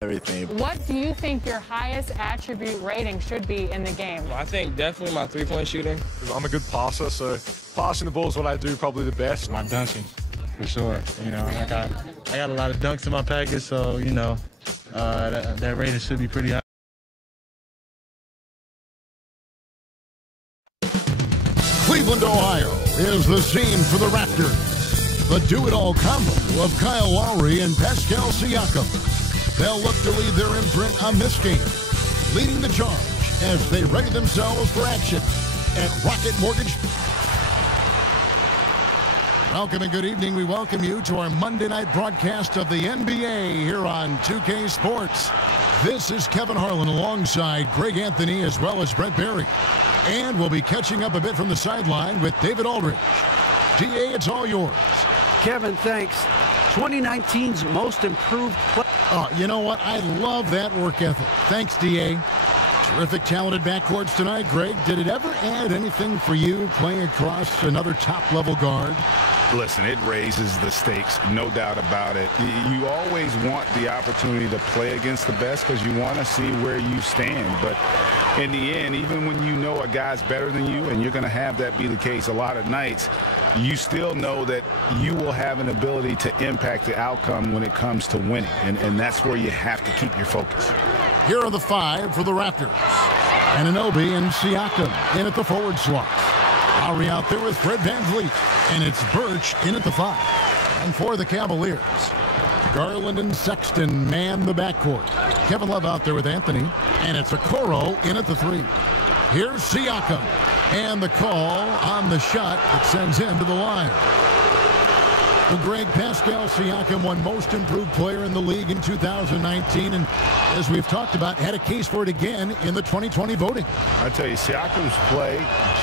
everything. What do you think your highest attribute rating should be in the game? I think definitely my three-point shooting. I'm a good passer, so passing the ball is what I do probably the best. My dunking, for sure. You know, I got a lot of dunks in my package, so, you know, that rating should be pretty high. Cleveland, Ohio is the scene for the Raptors. The do-it-all combo of Kyle Lowry and Pascal Siakam. They'll look to leave their imprint on this game, leading the charge as they ready themselves for action at Rocket Mortgage. Welcome and good evening. We welcome you to our Monday night broadcast of the NBA here on 2K Sports. This is Kevin Harlan alongside Greg Anthony as well as Brett Berry. And we'll be catching up a bit from the sideline with David Aldridge. DA, it's all yours. Kevin, thanks. 2019's most improved play. Oh, you know what? I love that work ethic. Thanks, DA. Terrific, talented backcourts tonight. Greg, did it ever add anything for you playing across another top-level guard? Listen, it raises the stakes, no doubt about it. You always want the opportunity to play against the best because you want to see where you stand. But in the end, even when you know a guy's better than you, and you're going to have that be the case a lot of nights, you still know that you will have an ability to impact the outcome when it comes to winning. And that's where you have to keep your focus. Here are the five for the Raptors. Anunoby and Siakam in at the forward slot. Lowry out there with Fred VanVleet. And it's Birch in at the 5. And for the Cavaliers, Garland and Sexton man the backcourt. Kevin Love out there with Anthony. And it's Okoro in at the 3. Here's Siakam. And the call on the shot that sends him to the line. Well, Greg, Pascal Siakam won most improved player in the league in 2019. And as we've talked about, had a case for it again in the 2020 voting. I tell you, Siakam's play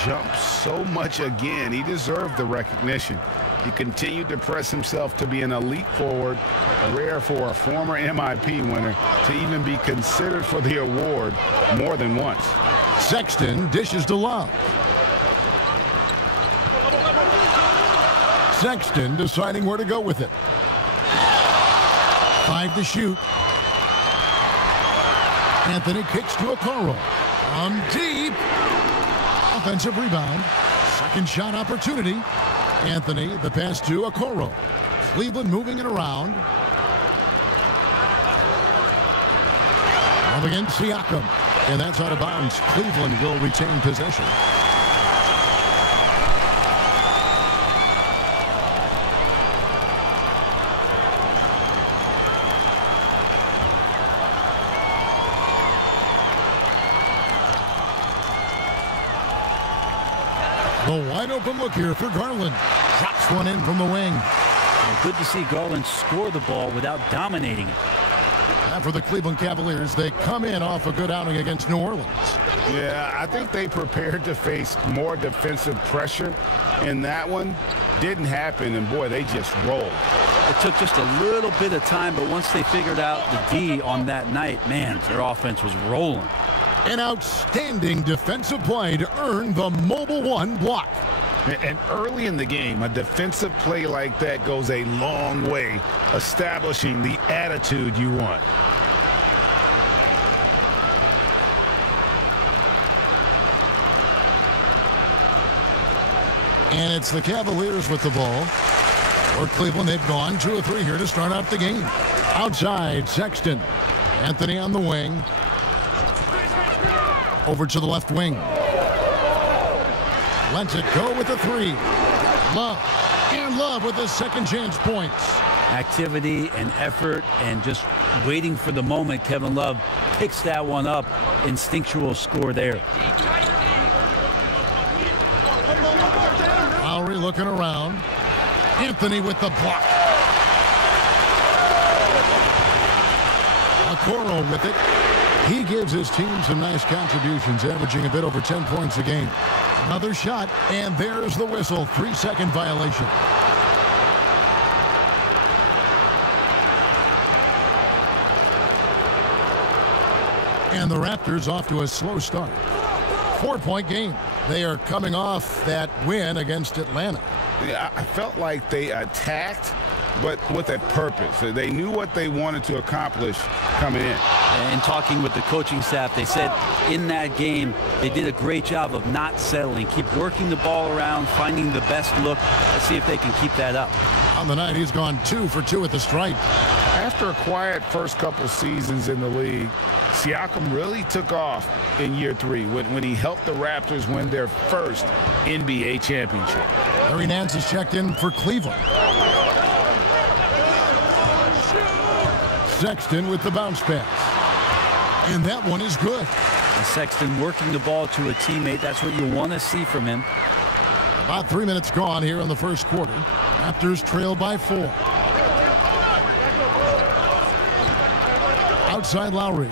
jumped so much again. He deserved the recognition. He continued to press himself to be an elite forward, rare for a former MIP winner to even be considered for the award more than once. Sexton dishes to Love. Sexton deciding where to go with it. 5 to shoot. Anthony kicks to Okoro. From deep. Offensive rebound. Second shot opportunity. Anthony, the pass to Okoro. Cleveland moving it around. Up against Siakam. And that's out of bounds. Cleveland will retain possession. The wide open look here for Garland. Drops one in from the wing. Well, good to see Garland score the ball without dominating it. And for the Cleveland Cavaliers, they come in off a good outing against New Orleans. Yeah, I think they prepared to face more defensive pressure in that one. Didn't happen, and boy, they just rolled. It took just a little bit of time, but once they figured out the D on that night, man, their offense was rolling. An outstanding defensive play to earn the Mobile One block. And early in the game, a defensive play like that goes a long way, establishing the attitude you want. And it's the Cavaliers with the ball. For Cleveland, they've gone 2 of 3 here to start out the game. Outside, Sexton. Anthony on the wing. Over to the left wing. Lets it go with the 3. Love. And Love with his second chance points. Activity and effort and just waiting for the moment. Kevin Love picks that one up. Instinctual score there. Lowry looking around. Anthony with the block. Okoro with it. He gives his team some nice contributions, averaging a bit over 10 points a game. Another shot, and there's the whistle. 3-second violation. And the Raptors off to a slow start. 4-point game. They are coming off that win against Atlanta. Yeah, I felt like they attacked but with a purpose. They knew what they wanted to accomplish coming in. And talking with the coaching staff, they said in that game they did a great job of not settling. Keep working the ball around, finding the best look. Let's see if they can keep that up. On the night, he's gone 2 for 2 at the stripe. After a quiet first couple seasons in the league, Siakam really took off in year 3 when he helped the Raptors win their first NBA championship. Larry Nance is checked in for Cleveland. Sexton with the bounce pass. And that one is good. Sexton working the ball to a teammate. That's what you want to see from him. About 3 minutes gone here in the first quarter. Raptors trail by 4. Outside Lowry.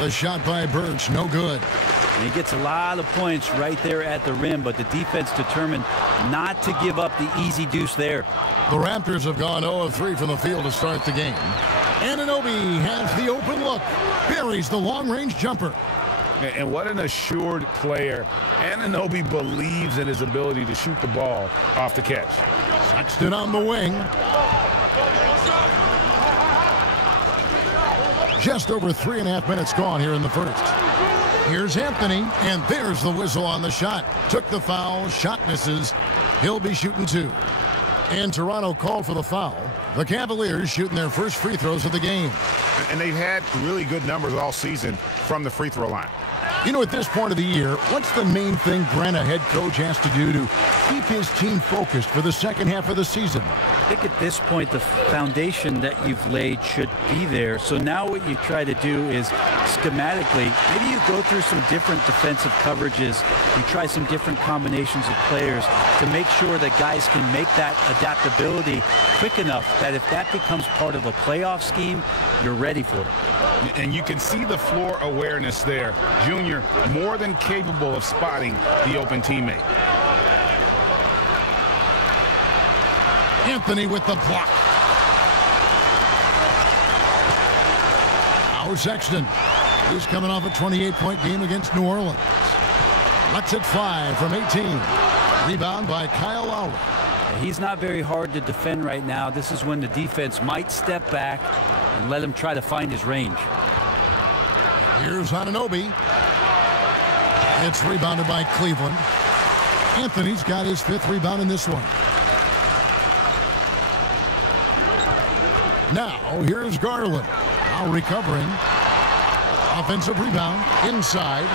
The shot by Birch, no good. And he gets a lot of points right there at the rim, but the defense determined not to give up the easy deuce there. The Raptors have gone 0 of 3 from the field to start the game. Anunoby has the open look. Buries the long-range jumper. And what an assured player. Anunoby believes in his ability to shoot the ball off the catch. Sexton on the wing. Just over 3.5 minutes gone here in the first. Here's Anthony, and there's the whistle on the shot. Took the foul, shot misses. He'll be shooting 2. And Toronto called for the foul. The Cavaliers shooting their first free throws of the game. And they've had really good numbers all season from the free throw line. You know, at this point of the year, what's the main thing Grant, a head coach, has to do to keep his team focused for the second half of the season? I think at this point, the foundation that you've laid should be there. So now what you try to do is schematically, maybe you go through some different defensive coverages. You try some different combinations of players to make sure that guys can make that adaptability quick enough that if that becomes part of a playoff scheme, you're ready for it. And you can see the floor awareness there. Junior more than capable of spotting the open teammate. Anthony with the block. Now Sexton. He's coming off a 28-point game against New Orleans. Lets it fly from 18. Rebound by Kyle Lowry. He's not very hard to defend right now. This is when the defense might step back and let him try to find his range. Here's Anunoby. It's rebounded by Cleveland. Anthony's got his 5th rebound in this one. Now here's Garland. Now recovering. Offensive rebound inside.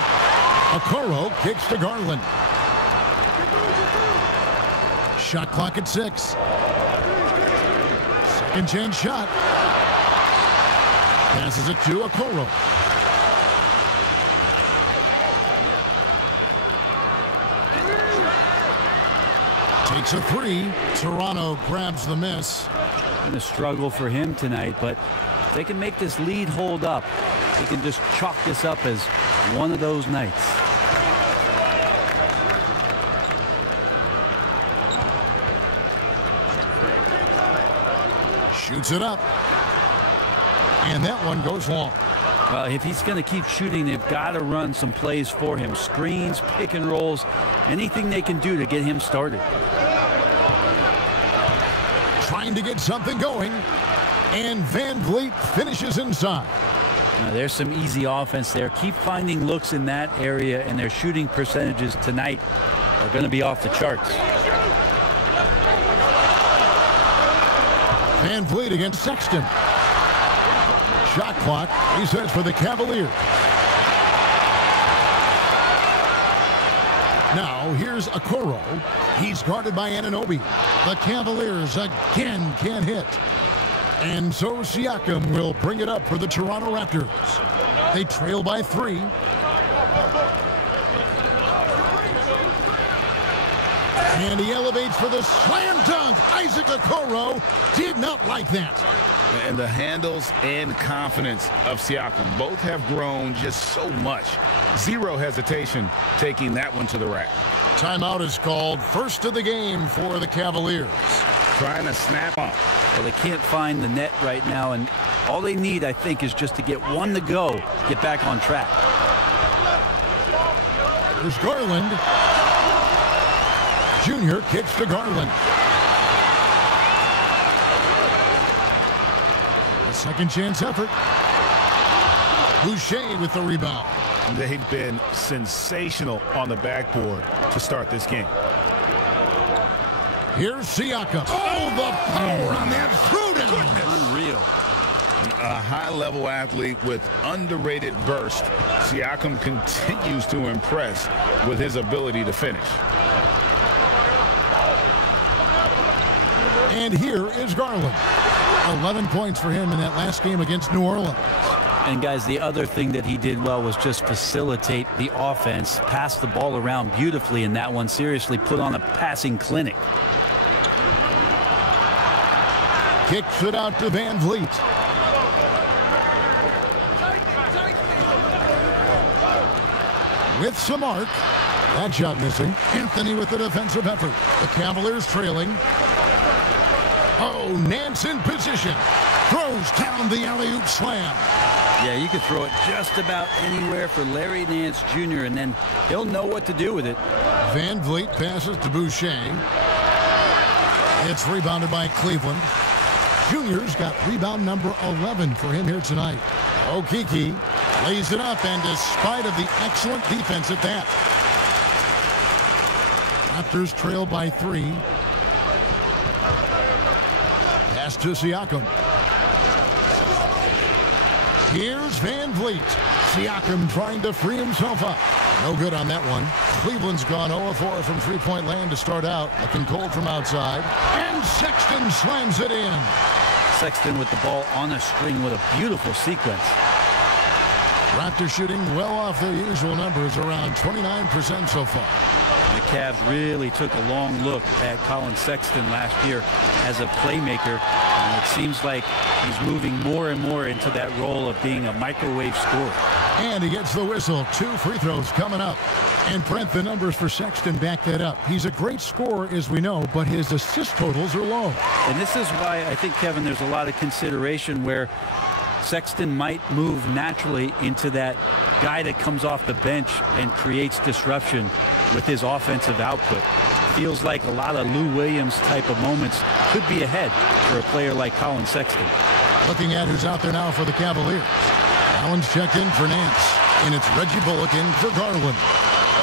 Okoro kicks to Garland. Shot clock at 6. Second chance shot. Passes it to Okoro. Takes a 3. Toronto grabs the miss. And a struggle for him tonight, but if they can make this lead hold up, they can just chalk this up as one of those nights. Shoots it up. And that one goes long. Well, if he's going to keep shooting, they've got to run some plays for him. Screens, pick and rolls, anything they can do to get him started. Trying to get something going. And Van Vliet finishes inside. Now, there's some easy offense there. Keep finding looks in that area, and their shooting percentages tonight are going to be off the charts. Van Vliet against Sexton. Shot clock resets for the Cavaliers. Now here's Okoro. He's guarded by Anunoby. The Cavaliers again can't hit. And so Siakam will bring it up for the Toronto Raptors. They trail by 3. And he elevates for the slam dunk. Isaac Okoro did not like that. And the handles and confidence of Siakam both have grown just so much. Zero hesitation taking that one to the rack. Timeout is called. First of the game for the Cavaliers. Trying to snap up. Well, they can't find the net right now, and all they need, I think, is just to get one to go, get back on track. There's Garland. Junior kicks to Garland. Second chance effort. Boucher with the rebound. They've been sensational on the backboard to start this game. Here's Siakam. Oh, the power on that throwdown. Unreal. A high-level athlete with underrated burst. Siakam continues to impress with his ability to finish. And here is Garland. 11 points for him in that last game against New Orleans. And guys, the other thing that he did well was just facilitate the offense, pass the ball around beautifully in that one. Seriously, put on a passing clinic. Kicks it out to Van Vliet. With some arc. That shot missing. Anthony with the defensive effort. The Cavaliers trailing. Oh, Nance in position. Throws down the alley-oop slam. Yeah, you could throw it just about anywhere for Larry Nance Jr., and then he'll know what to do with it. Van Vliet passes to Boucher. It's rebounded by Cleveland. Junior's got rebound number 11 for him here tonight. Oakley lays it up, and despite of the excellent defense at that, Raptors trail by 3. Pass to Siakam. Here's Van Vliet. Siakam trying to free himself up. No good on that one. Cleveland's gone 0-4 from three-point land to start out. Looking cold from outside. And Sexton slams it in. Sexton with the ball on a string with a beautiful sequence. Raptors shooting well off their usual numbers, around 29% so far. The Cavs really took a long look at Colin Sexton last year as a playmaker. And it seems like he's moving more and more into that role of being a microwave scorer. And he gets the whistle. 2 free throws coming up. And Brent, the numbers for Sexton back that up. He's a great scorer, as we know, but his assist totals are low. And this is why I think, Kevin, there's a lot of consideration where Sexton might move naturally into that guy that comes off the bench and creates disruption with his offensive output. Feels like a lot of Lou Williams type of moments could be ahead for a player like Colin Sexton. Looking at who's out there now for the Cavaliers. Allen's checked in for Nance, and it's Reggie Bullock in for Garland.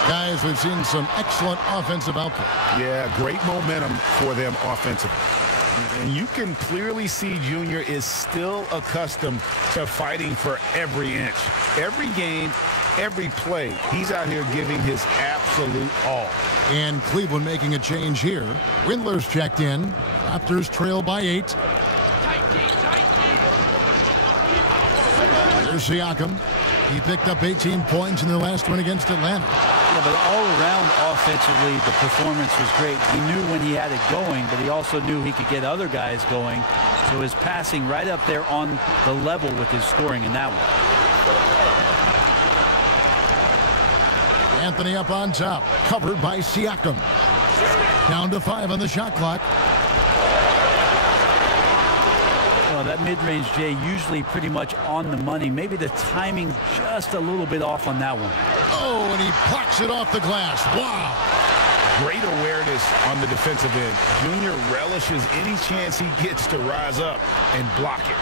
Guys, we've seen some excellent offensive output. Yeah, great momentum for them offensively. And you can clearly see Junior is still accustomed to fighting for every inch. Every game, every play, he's out here giving his absolute all. And Cleveland making a change here. Windler's checked in. Raptors trail by 8. Here's Siakam. He picked up 18 points in the last one against Atlanta. Yeah, but all around offensively, the performance was great. He knew when he had it going, but he also knew he could get other guys going. So his passing right up there on the level with his scoring in that one. Anthony up on top, covered by Siakam. Down to 5 on the shot clock. Well, that mid-range, Jay, usually pretty much on the money. Maybe the timing just a little bit off on that one. Oh, and he plucks it off the glass. Wow. Great awareness on the defensive end. Junior relishes any chance he gets to rise up and block it.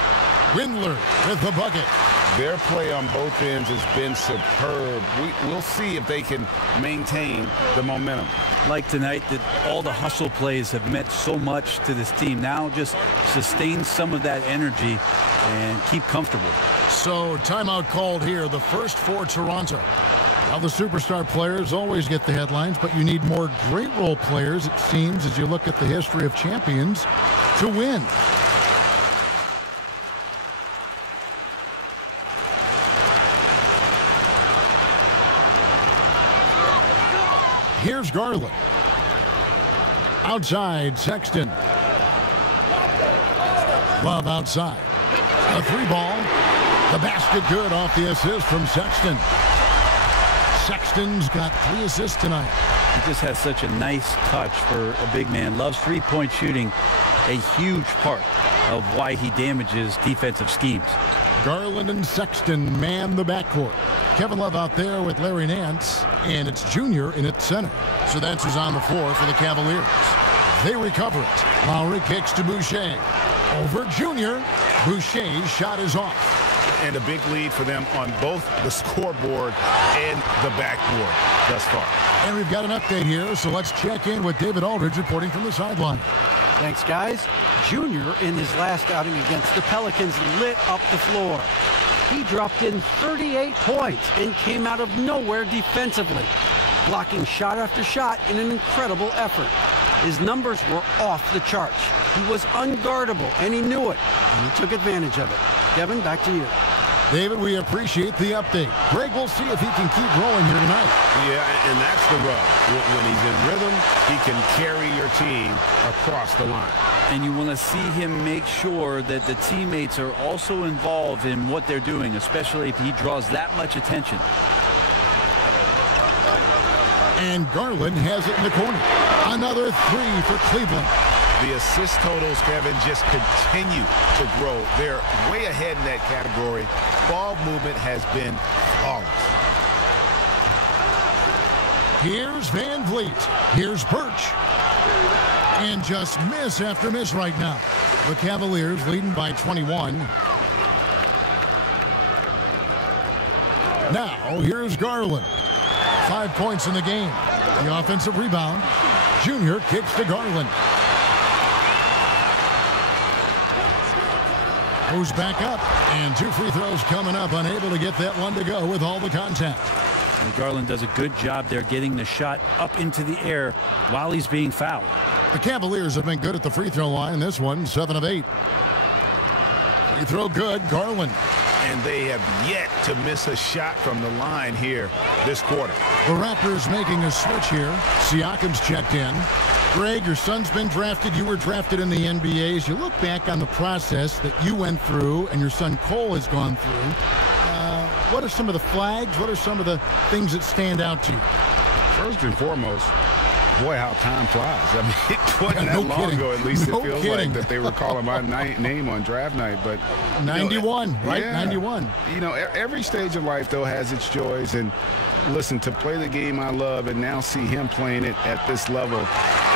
Windler with the bucket. Their play on both ends has been superb. We'll see if they can maintain the momentum. Like tonight, that all the hustle plays have meant so much to this team. Now just sustain some of that energy and keep comfortable. So timeout called here, the first for Toronto. Well, the superstar players always get the headlines, but you need more great role players, it seems, as you look at the history of champions, to win. Here's Garland. Outside, Sexton. Love outside. A 3-ball. The basket good off the assist from Sexton. Sexton's got 3 assists tonight. He just has such a nice touch for a big man. Loves three-point shooting, a huge part of why he damages defensive schemes. Garland and Sexton man the backcourt. Kevin Love out there with Larry Nance, and it's Junior in at center. So that's who's on the floor for the Cavaliers. They recover it. Lowry kicks to Boucher. Over Junior. Boucher's shot is off. And a big lead for them on both the scoreboard and the backboard thus far. And we've got an update here, so let's check in with David Aldridge reporting from the sideline. Thanks, guys. Junior, in his last outing against the Pelicans, lit up the floor. He dropped in 38 points and came out of nowhere defensively, blocking shot after shot in an incredible effort. His numbers were off the charts. He was unguardable, and he knew it, and he took advantage of it. Kevin, back to you. David, we appreciate the update. Greg, we'll see if he can keep rolling here tonight. Yeah, and that's the rub. When he's in rhythm, he can carry your team across the line. And you want to see him make sure that the teammates are also involved in what they're doing, especially if he draws that much attention. And Garland has it in the corner. Another three for Cleveland. The assist totals, Kevin, just continue to grow. They're way ahead in that category. Ball movement has been flawless. Here's Van Vliet. Here's Birch. And just miss after miss right now. The Cavaliers leading by 21. Now, here's Garland. 5 points in the game. The offensive rebound. Junior kicks to Garland. Goes back up, and 2 free throws coming up, unable to get that one to go with all the contact. And Garland does a good job there getting the shot up into the air while he's being fouled. The Cavaliers have been good at the free throw line. This one, 7 of 8. Free throw good, Garland. And they have yet to miss a shot from the line here this quarter. The Raptors making a switch here. Siakam's checked in. Greg, your son's been drafted. You were drafted in the NBA. As you look back on the process that you went through and your son Cole has gone through, what are some of the flags? What are some of the things that stand out to you? First and foremost, boy, how time flies. I mean, it wasn't No that long kidding. ago, at least No it feels kidding. like, that they were calling my name on draft night. But 91, right? Yeah. 91. You know, every stage of life, though, has its joys. And listen, to play the game I love and now see him playing it at this level,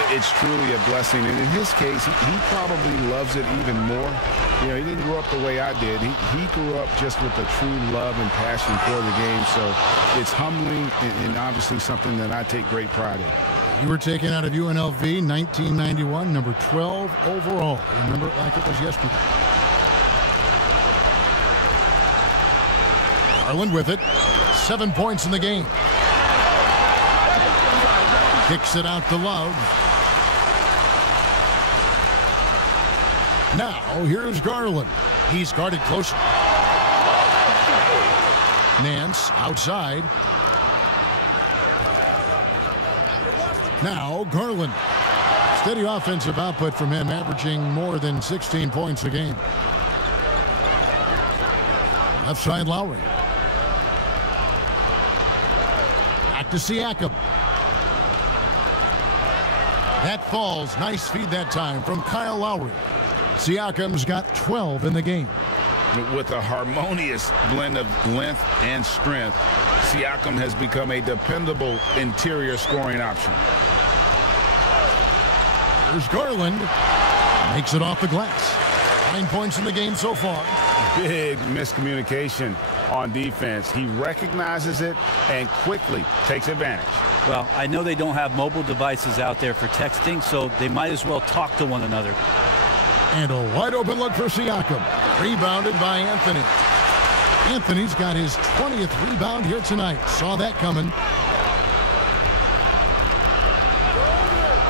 it's truly a blessing. And in his case, he probably loves it even more. You know, he didn't grow up the way I did. He grew up just with a true love and passion for the game. So it's humbling and obviously something that I take great pride in. You were taken out of UNLV 1991, number 12 overall. Remember it like it was yesterday. Garland with it. 7 points in the game. Kicks it out to Love. Now, here's Garland. He's guarded close. Nance outside. Now, Garland. Steady offensive output from him, averaging more than 16 points a game. Left side, Lowry. Back to Siakam. That falls. Nice feed that time from Kyle Lowry. Siakam's got 12 in the game. With a harmonious blend of length and strength, Siakam has become a dependable interior scoring option. Here's Garland. Makes it off the glass. 9 points in the game so far. Big miscommunication on defense. He recognizes it and quickly takes advantage. Well, I know they don't have mobile devices out there for texting, so they might as well talk to one another. And a wide open look for Siakam. Rebounded by Anthony. Anthony's got his 20th rebound here tonight. Saw that coming.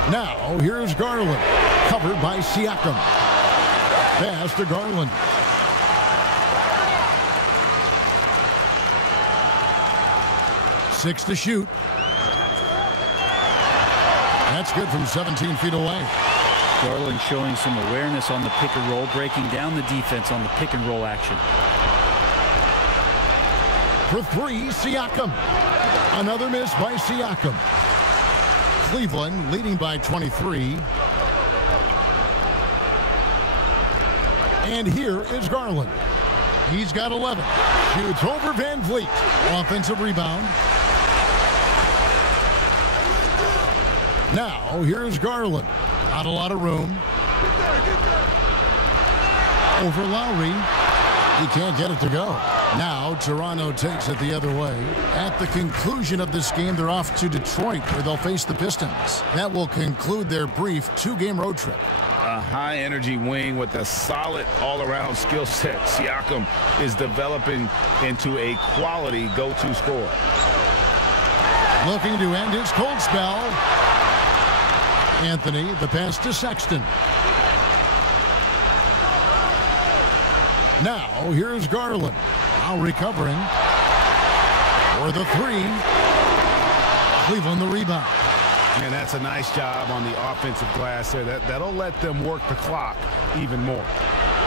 Now, here's Garland. Covered by Siakam. Pass to Garland. Six to shoot. That's good from 17 feet away. Garland showing some awareness on the pick and roll, breaking down the defense on the pick and roll action. For three, Siakam. Another miss by Siakam. Cleveland leading by 23. And here is Garland. He's got 11. Shoots over Van Vliet. Offensive rebound. Now, here's Garland. Not a lot of room. Over Lowry. He can't get it to go. Now Toronto takes it the other way. At the conclusion of this game, they're off to Detroit, where they'll face the Pistons. That will conclude their brief 2-game road trip. A high-energy wing with a solid all-around skill set. Siakam is developing into a quality go-to scorer. Looking to end his cold spell. Anthony, the pass to Sexton. Now, here's Garland. Now recovering. For the 3. Cleveland the rebound. And that's a nice job on the offensive glass there. That'll let them work the clock even more.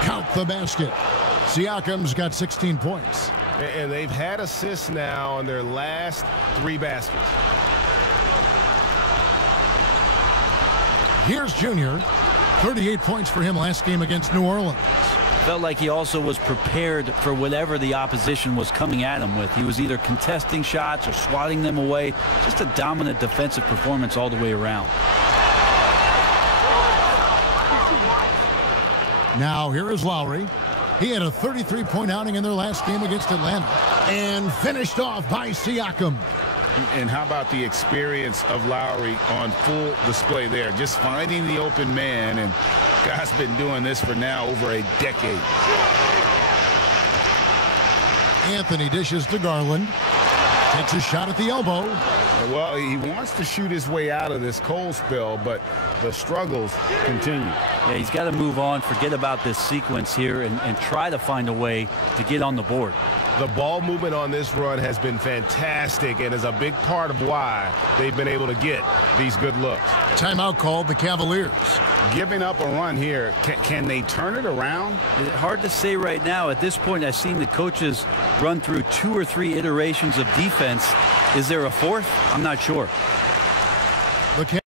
Count the basket. Siakam's got 16 points. And they've had assists now on their last 3 baskets. Here's Junior. 38 points for him last game against New Orleans. Felt like he also was prepared for whatever the opposition was coming at him with. He was either contesting shots or swatting them away. Just a dominant defensive performance all the way around. Now here is Lowry. He had a 33-point outing in their last game against Atlanta. And finished off by Siakam. And how about the experience of Lowry on full display there? Just finding the open man, and guy's been doing this for now over a decade. Anthony dishes to Garland. Takes a shot at the elbow. Well, he wants to shoot his way out of this cold spell, but the struggles continue. Yeah, he's got to move on, forget about this sequence here, and try to find a way to get on the board. The ball movement on this run has been fantastic and is a big part of why they've been able to get these good looks. Timeout called the Cavaliers. Giving up a run here, can they turn it around? It's hard to say right now. At this point, I've seen the coaches run through 2 or 3 iterations of defense. Is there a 4th? I'm not sure. The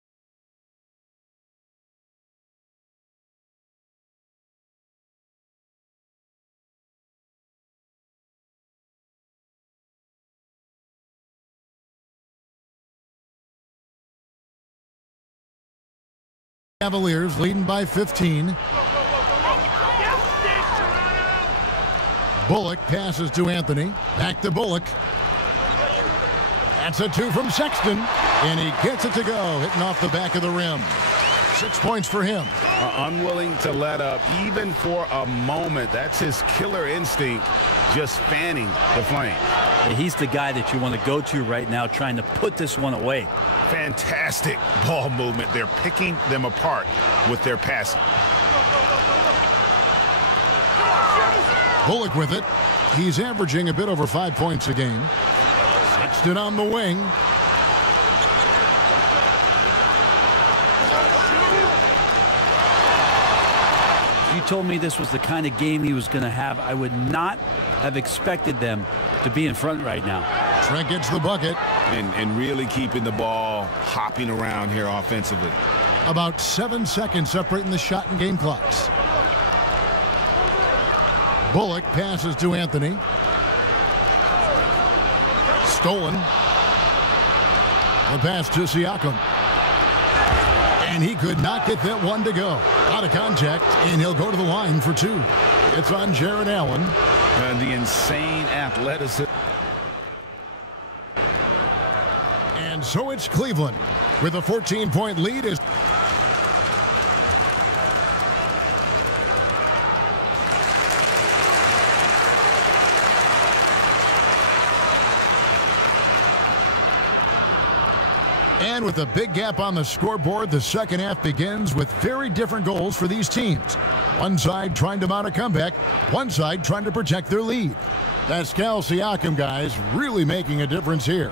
Cavaliers leading by 15. Bullock passes to Anthony. Back to Bullock. That's a 2 from Sexton. And he gets it to go, hitting off the back of the rim. 6 points for him. Unwilling to let up, even for a moment. That's his killer instinct, just fanning the flame. He's the guy that you want to go to right now, trying to put this one away. Fantastic ball movement. They're picking them apart with their passing. Bullock with it. He's averaging a bit over 5 points a game. Sexton on the wing. If you told me this was the kind of game he was going to have, I would not have expected them to be in front right now. Trent gets the bucket. And really keeping the ball hopping around here offensively. About 7 seconds separating the shot and game clocks. Bullock passes to Anthony. Stolen. The pass to Siakam. And he could not get that one to go. Out of contact, and he'll go to the line for 2. It's on Jared Allen. And the insane athleticism. And so it's Cleveland with a 14-point lead. And with a big gap on the scoreboard, the second half begins with very different goals for these teams. One side trying to mount a comeback, one side trying to protect their lead. Pascal Siakam, guys, really making a difference here.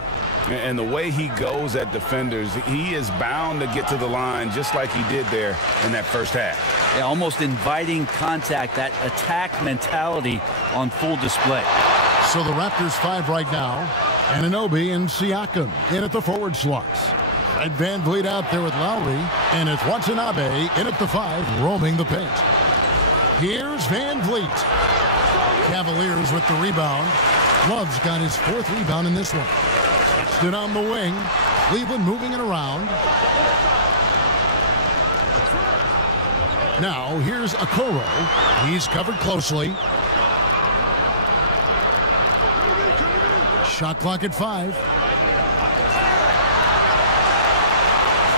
And the way he goes at defenders, he is bound to get to the line just like he did there in that first half. Yeah, almost inviting contact, that attack mentality on full display. So the Raptors 5 right now. Anunoby and Siakam in at the forward slots. Ed Van Vliet out there with Lowry. And it's Watanabe in at the 5, roaming the paint. Here's Van Vliet. Cavaliers with the rebound. Love's got his 4th rebound in this one. Sexton on the wing. Cleveland moving it around. Now, here's Okoro. He's covered closely. Shot clock at 5.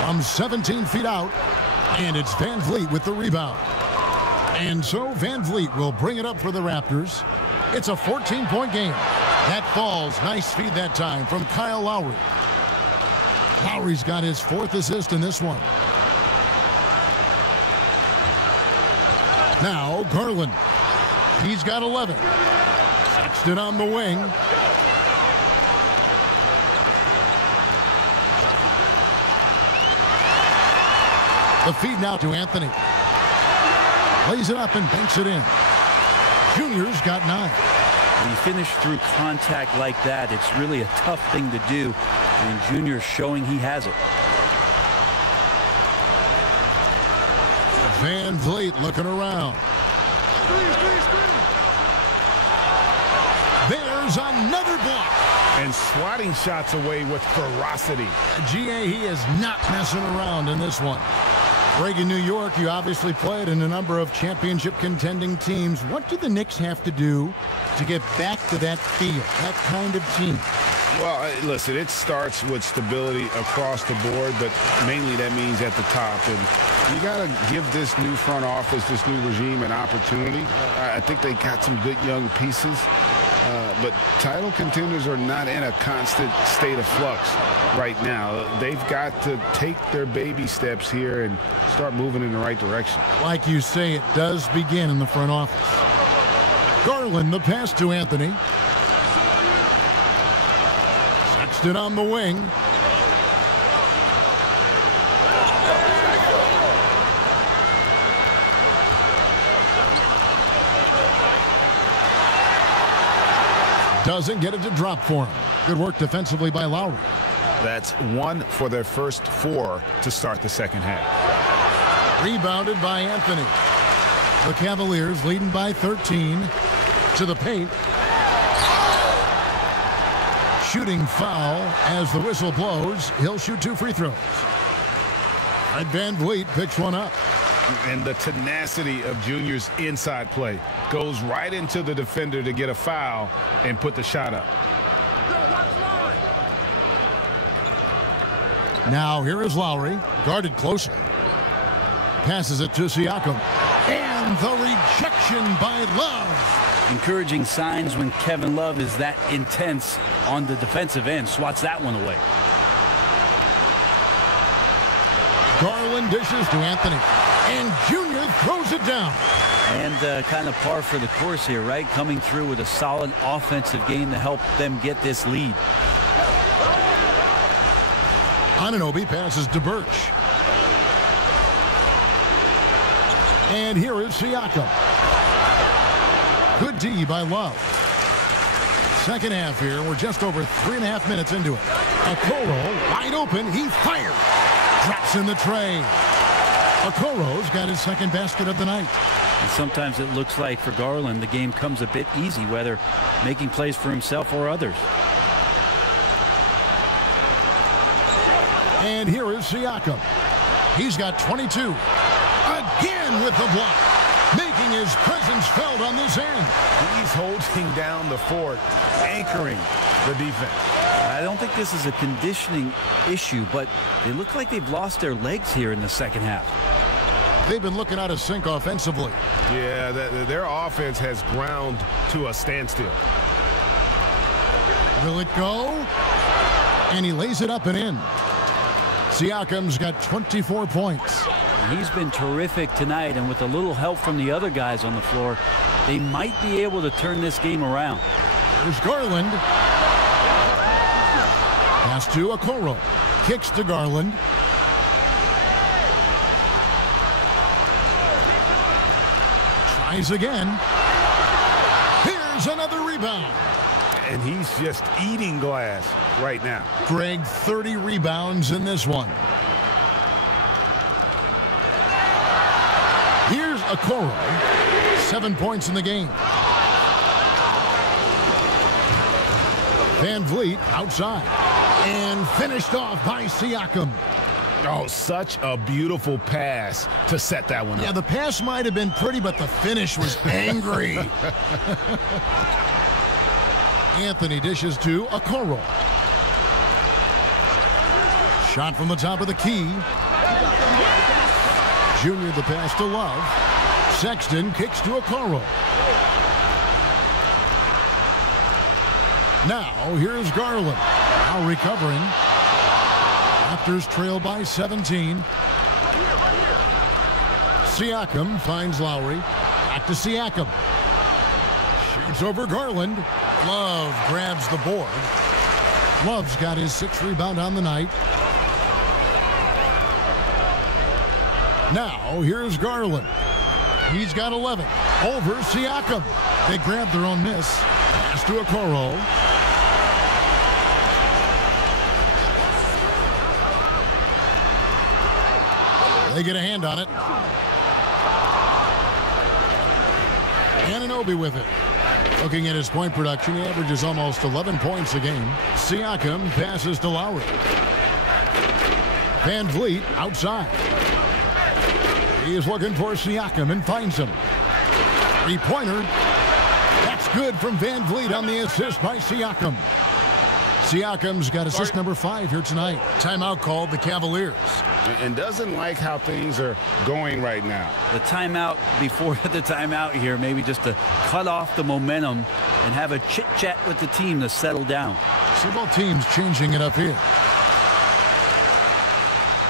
From 17 feet out, and it's Van Vliet with the rebound. And so Van Vliet will bring it up for the Raptors. It's a 14-point game. That falls. Nice feed that time from Kyle Lowry. Lowry's got his 4th assist in this one. Now Garland. He's got 11. Sexton on the wing. The feed now to Anthony. Lays it up and banks it in. Junior's got 9. When you finish through contact like that, it's really a tough thing to do. And Junior's showing he has it. Van Vliet looking around. There's another block. And swatting shots away with ferocity. GA, he is not messing around in this one. Reagan, New York, you obviously played in a number of championship contending teams. What do the Knicks have to do to get back to that feel, that kind of team? Well, listen, it starts with stability across the board, but mainly that means at the top. And you got to give this new front office, this new regime, an opportunity. I think they got some good young pieces. But title contenders are not in a constant state of flux right now. They've got to take their baby steps here and start moving in the right direction. Like you say, it does begin in the front office. Garland, the pass to Anthony. Sexton on the wing. Doesn't get it to drop for him. Good work defensively by Lowry. That's 1 for their first 4 to start the second half. Rebounded by Anthony. The Cavaliers leading by 13 to the paint. Shooting foul as the whistle blows. He'll shoot 2 free throws. And Van Vliet picks one up. And the tenacity of Junior's inside play goes right into the defender to get a foul and put the shot up. Now here is Lowry, guarded closely. Passes it to Siakam. And the rejection by Love. Encouraging signs when Kevin Love is that intense on the defensive end. Swats that one away. Garland dishes to Anthony. And Junior throws it down. And kind of par for the course here, right? Coming through with a solid offensive game to help them get this lead. Anunoby passes to Birch. And here is Siakam. Good D by Love. Second half here. We're just over 3.5 minutes into it. Okoro wide open. He fires. Drops in the tray. Okoro's got his second basket of the night. And sometimes it looks like for Garland the game comes a bit easy, whether making plays for himself or others. And here is Siakam. He's got 22. Again with the block. Making his presence felt on this end. He's holding down the fort, anchoring the defense. I don't think this is a conditioning issue, but they look like they've lost their legs here in the second half. They've been looking out of sync offensively. Yeah, their offense has ground to a standstill. Will it go? And he lays it up and in. Siakam's got 24 points. He's been terrific tonight, and with a little help from the other guys on the floor, they might be able to turn this game around. There's Garland. Pass to Okoro. Kicks to Garland. Tries again. Here's another rebound. And he's just eating glass right now. Greg, 30 rebounds in this one. Here's Okoro. 7 points in the game. Van Vliet outside. And finished off by Siakam. Oh, such a beautiful pass to set that one up. Yeah, the pass might have been pretty, but the finish was angry. Anthony dishes to Okoro. Shot from the top of the key. Junior the pass to Love. Sexton kicks to Okoro. Now here's Garland. Now recovering. Raptors trail by 17. Siakam finds Lowry. Back to Siakam. Shoots over Garland. Love grabs the board. Love's got his 6th rebound on the night. Now here's Garland. He's got 11. Over Siakam. They grab their own miss. Pass to Okoro. They get a hand on it. Anunoby with it. Looking at his point production, he averages almost 11 points a game. Siakam passes to Lowry. Van Vliet outside. He is looking for Siakam and finds him. 3-pointer. That's good from Van Vliet on the assist by Siakam. Siakam's got assist number 5 here tonight. Timeout called the Cavaliers. And doesn't like how things are going right now. The timeout before the timeout here, maybe just to cut off the momentum and have a chit-chat with the team to settle down. So both teams changing it up here.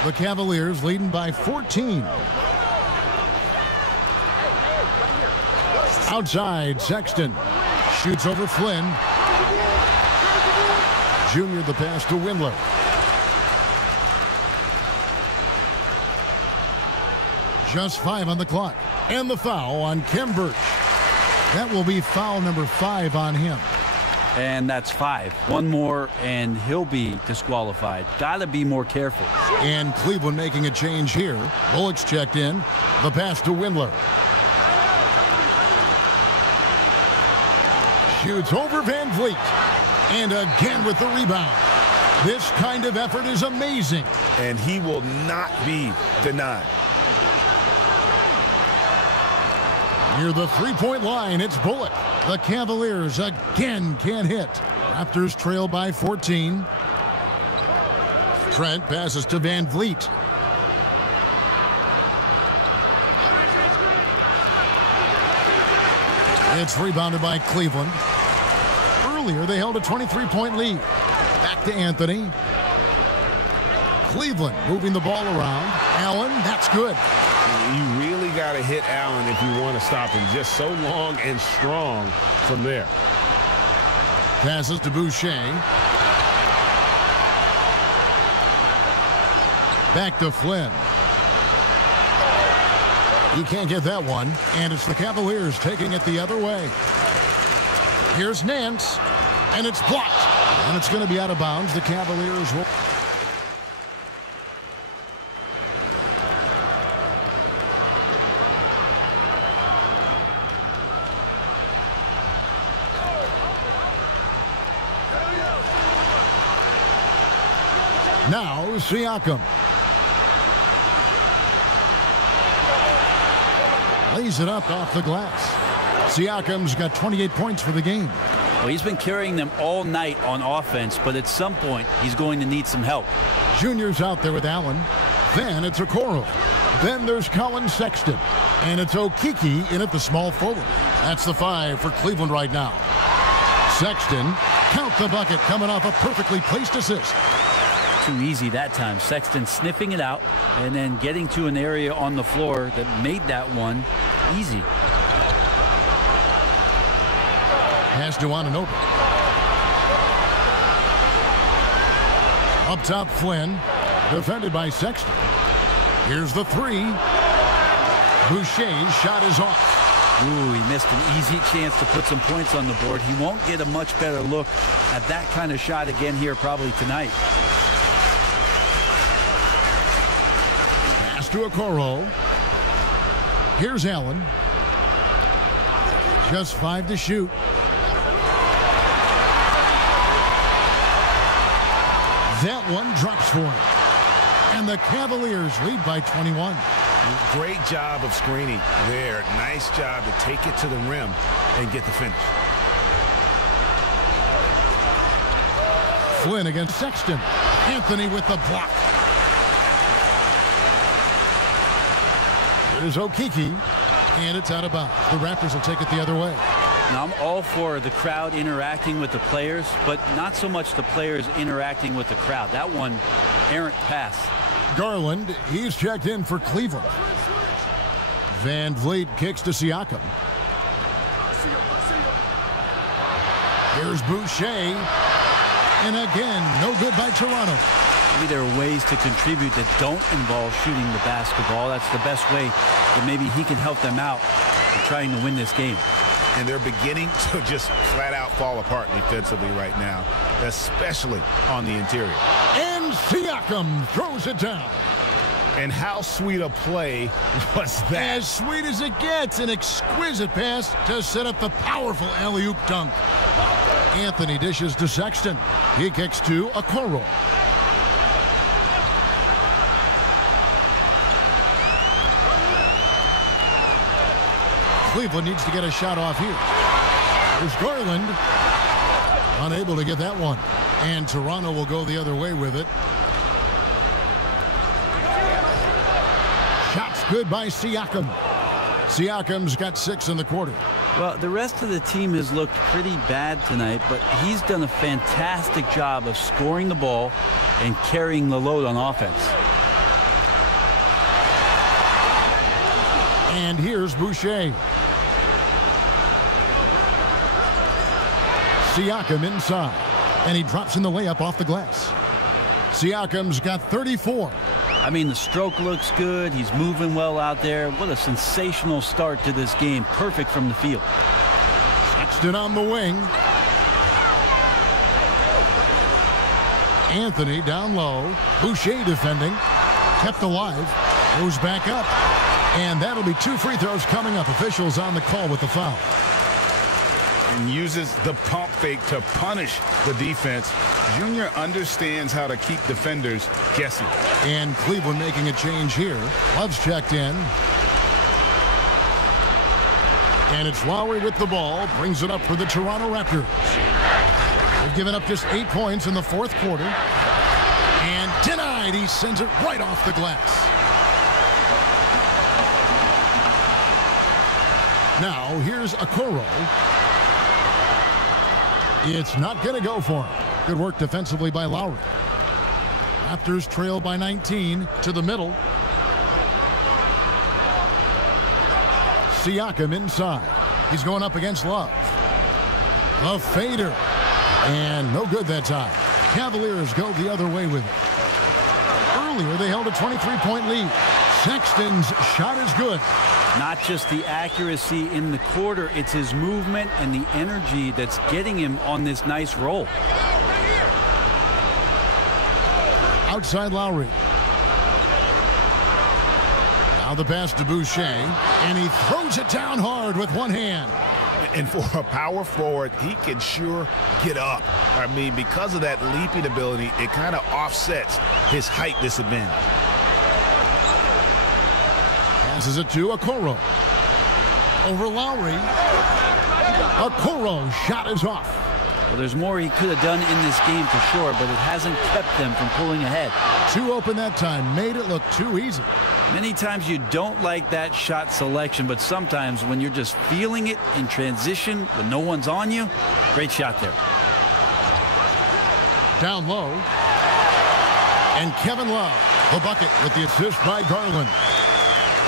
The Cavaliers leading by 14. Outside, Sexton shoots over Flynn. Junior the pass to Windler. Just 5 on the clock. And the foul on Khem Birch. That will be foul number 5 on him. And that's 5. One more and he'll be disqualified. Got to be more careful. And Cleveland making a change here. Bullock's checked in. The pass to Windler. Shoots over Van Vliet. And again with the rebound. This kind of effort is amazing. And he will not be denied. Near the 3-point line, it's Bullock. The Cavaliers again can't hit. Raptors trail by 14. Trent passes to Van Vliet. It's rebounded by Cleveland. Earlier, they held a 23-point lead. Back to Anthony. Cleveland moving the ball around. Allen, that's good. You really got to hit Allen if you want to stop him. Just so long and strong from there. Passes to Boucher. Back to Flynn. He can't get that one, and it's the Cavaliers taking it the other way. Here's Nance, and it's blocked. And it's going to be out of bounds. The Cavaliers will... Now, Siakam. Lays it up off the glass. Siakam's got 28 points for the game. Well, he's been carrying them all night on offense, but at some point, he's going to need some help. Junior's out there with Allen. Then it's Okoro. Then there's Colin Sexton. And it's Okiki in at the small forward. That's the 5 for Cleveland right now. Sexton, count the bucket, coming off a perfectly placed assist. Too easy that time. Sexton sniffing it out and then getting to an area on the floor that made that one easy. Pass to Anunoby. Up top, Flynn. Defended by Sexton. Here's the 3. Boucher's shot is off. Ooh, he missed an easy chance to put some points on the board. He won't get a much better look at that kind of shot again here probably tonight. To Okoro. Here's Allen. Just 5 to shoot. That one drops for him. And the Cavaliers lead by 21. Great job of screening there. Nice job to take it to the rim and get the finish. Flynn against Sexton. Anthony with the block. There's Oakley, and it's out of bounds. The Raptors will take it the other way. Now, I'm all for the crowd interacting with the players, but not so much the players interacting with the crowd. That one, errant pass. Garland, he's checked in for Cleveland. Van Vliet kicks to Siakam. Here's Boucher. And again, no good by Toronto. Maybe there are ways to contribute that don't involve shooting the basketball. That's the best way that maybe he can help them out in trying to win this game. And they're beginning to just flat out fall apart defensively right now, especially on the interior. And Siakam throws it down. And how sweet a play was that? As sweet as it gets, an exquisite pass to set up the powerful alley-oop dunk. Anthony dishes to Sexton. He kicks to Okoro. Cleveland needs to get a shot off here. There's Garland. Unable to get that one. And Toronto will go the other way with it. Shots good by Siakam. Siakam's got 6 in the quarter. Well, the rest of the team has looked pretty bad tonight, but he's done a fantastic job of scoring the ball and carrying the load on offense. And here's Boucher. Siakam inside. And he drops in the layup off the glass. Siakam's got 34. I mean, the stroke looks good. He's moving well out there. What a sensational start to this game. Perfect from the field. Sexton on the wing. Anthony down low. Boucher defending. Kept alive. Goes back up. And that'll be 2 free throws coming up. Officials on the call with the foul. And uses the pump fake to punish the defense. Junior understands how to keep defenders guessing. And Cleveland making a change here. Love's checked in. And it's Lowry with the ball. Brings it up for the Toronto Raptors. They've given up just 8 points in the 4th quarter. And denied. He sends it right off the glass. Now here's Okoro. It's not going to go for him. Good work defensively by Lowry. Raptors trail by 19 to the middle. Siakam inside. He's going up against Love. The fader. And no good that time. Cavaliers go the other way with it. Earlier they held a 23-point lead. Sexton's shot is good. Not just the accuracy in the quarter, it's his movement and the energy that's getting him on this nice roll. Outside Lowry. Now the pass to Boucher, and he throws it down hard with one hand. And for a power forward, he can sure get up. I mean, because of that leaping ability, it kind of offsets his height disadvantage. Passes it to Okoro. Over Lowry. Okoro shot is off. Well, there's more he could have done in this game for sure, but it hasn't kept them from pulling ahead. 2 open that time. Made it look too easy. Many times you don't like that shot selection, but sometimes when you're just feeling it in transition when no one's on you, great shot there. Down low. And Kevin Love, the bucket with the assist by Garland.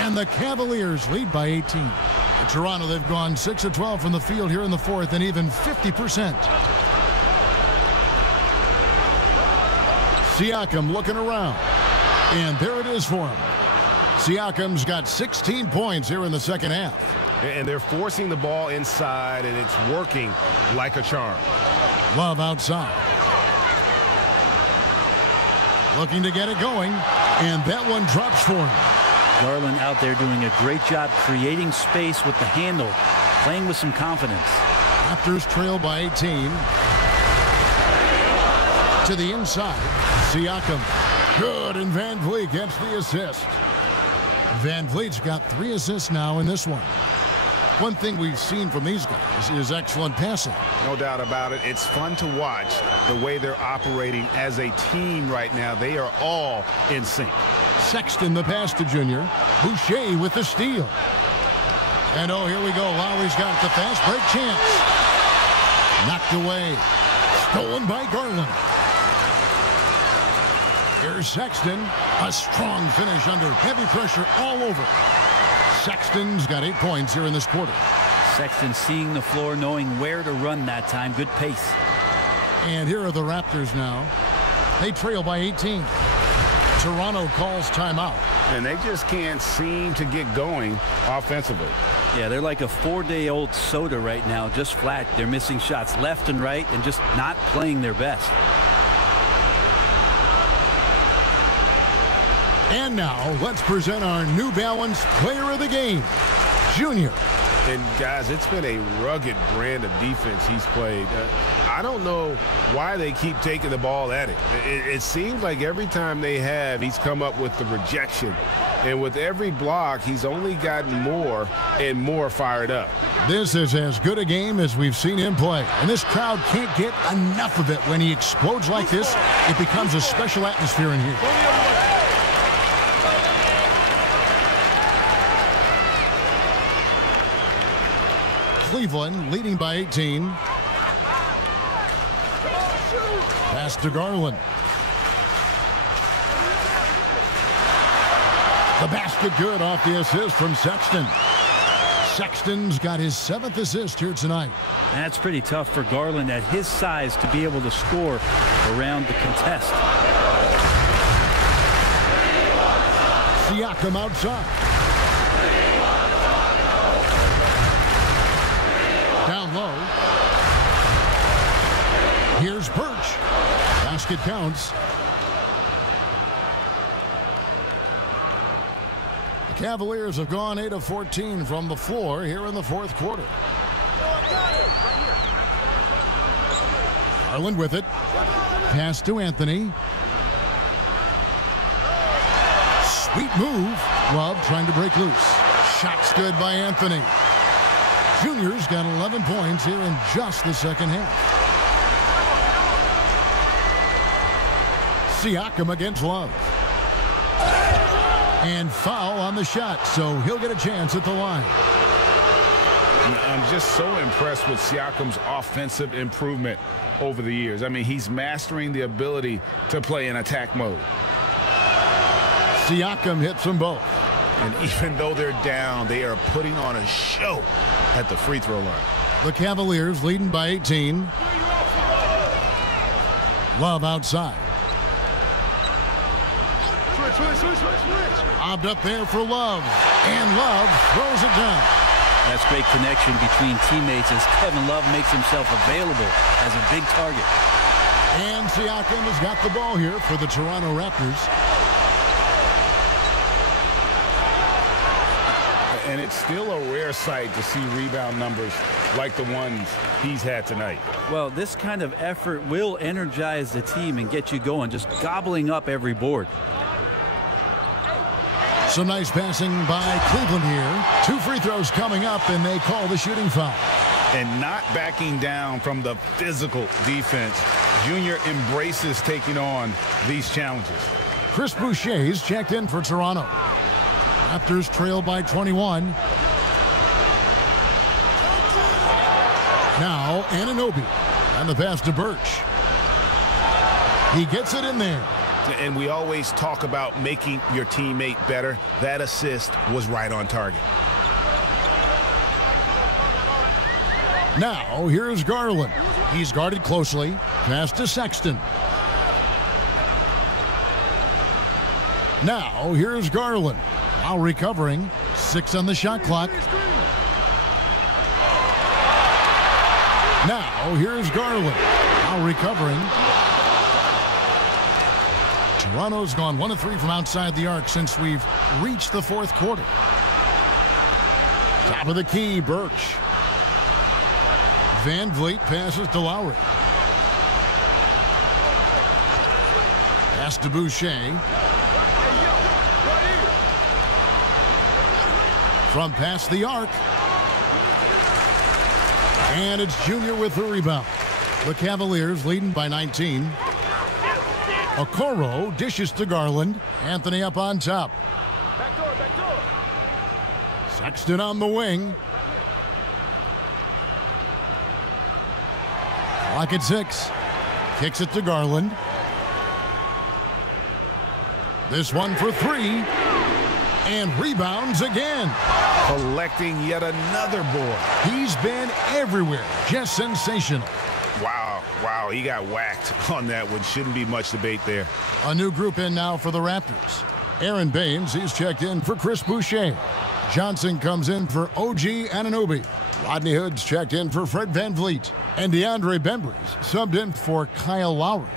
And the Cavaliers lead by 18. In Toronto, they've gone 6 of 12 from the field here in the 4th and even 50%. Siakam looking around. And there it is for him. Siakam's got 16 points here in the 2nd half. And they're forcing the ball inside, and it's working like a charm. Love outside. Looking to get it going. And that one drops for him. Garland out there doing a great job creating space with the handle, playing with some confidence. Raptors trail by 18. To the inside, Siakam. Good, and Van Vliet gets the assist. Van Vliet's got 3 assists now in this one. One thing we've seen from these guys is excellent passing. No doubt about it. It's fun to watch the way they're operating as a team right now. They are all in sync. Sexton the pass to Junior. Boucher with the steal. And oh, here we go. Lowry's got the fast break chance. Knocked away. Stolen by Garland. Here's Sexton. A strong finish under heavy pressure all over. Sexton's got 8 points here in this quarter. Sexton seeing the floor, knowing where to run that time. Good pace. And here are the Raptors now. They trail by 18. Toronto calls timeout. And they just can't seem to get going offensively. Yeah, they're like a 4-day-old soda right now, just flat. They're missing shots left and right and just not playing their best. And now, let's present our New Balance Player of the Game, Junior. And, guys, it's been a rugged brand of defense he's played. I don't know why they keep taking the ball at him. It seems like every time they have, he's come up with the rejection. And with every block, he's only gotten more and more fired up. This is as good a game as we've seen him play. And this crowd can't get enough of it. When he explodes like this, it becomes a special atmosphere in here. Cleveland leading by 18. Pass to Garland. The basket good off the assist from Sexton. Sexton's got his 7th assist here tonight. That's pretty tough for Garland at his size to be able to score around the contest. Siakam outside. Down low. Here's Birch. Basket counts. The Cavaliers have gone 8 of 14 from the floor here in the 4th quarter. Garland with it. Pass to Anthony. Sweet move. Love trying to break loose. Shot's good by Anthony. Junior's got 11 points here in just the second half. Siakam against Love. And foul on the shot, so he'll get a chance at the line. I'm just so impressed with Siakam's offensive improvement over the years. I mean, he's mastering the ability to play in attack mode. Siakam hits them both. And even though they're down, they are putting on a show at the free throw line. The Cavaliers leading by 18. Love outside. Lobbed up there for Love. And Love throws it down. That's great connection between teammates as Kevin Love makes himself available as a big target. And Siakam has got the ball here for the Toronto Raptors. And it's still a rare sight to see rebound numbers like the ones he's had tonight. Well, this kind of effort will energize the team and get you going, just gobbling up every board. Some nice passing by Cleveland here. 2 free throws coming up, and they call the shooting foul. And not backing down from the physical defense. Junior embraces taking on these challenges. Chris Boucher's checked in for Toronto. Raptors trail by 21. Now Anunoby and the pass to Birch. He gets it in there. And we always talk about making your teammate better. That assist was right on target. Now here's Garland. He's guarded closely. Pass to Sexton. Now here's Garland. Now recovering. 6 on the shot clock. Now here's Garland. Now recovering. Toronto's gone 1 of 3 from outside the arc since we've reached the 4th quarter. Top of the key, Birch. Van Vliet passes to Lowry. Pass to Boucher. From past the arc. And it's Junior with the rebound. The Cavaliers leading by 19. Okoro dishes to Garland. Anthony up on top. Sexton on the wing. Clock at 6. Kicks it to Garland. This one for 3. And rebounds again. Collecting yet another board. He's been everywhere. Just sensational. Wow, he got whacked on that one. Shouldn't be much debate there. A new group in now for the Raptors. Aaron Baines, he's checked in for Chris Boucher. Johnson comes in for OG Anunoby. Rodney Hood's checked in for Fred VanVleet. And DeAndre Bembry's subbed in for Kyle Lowry.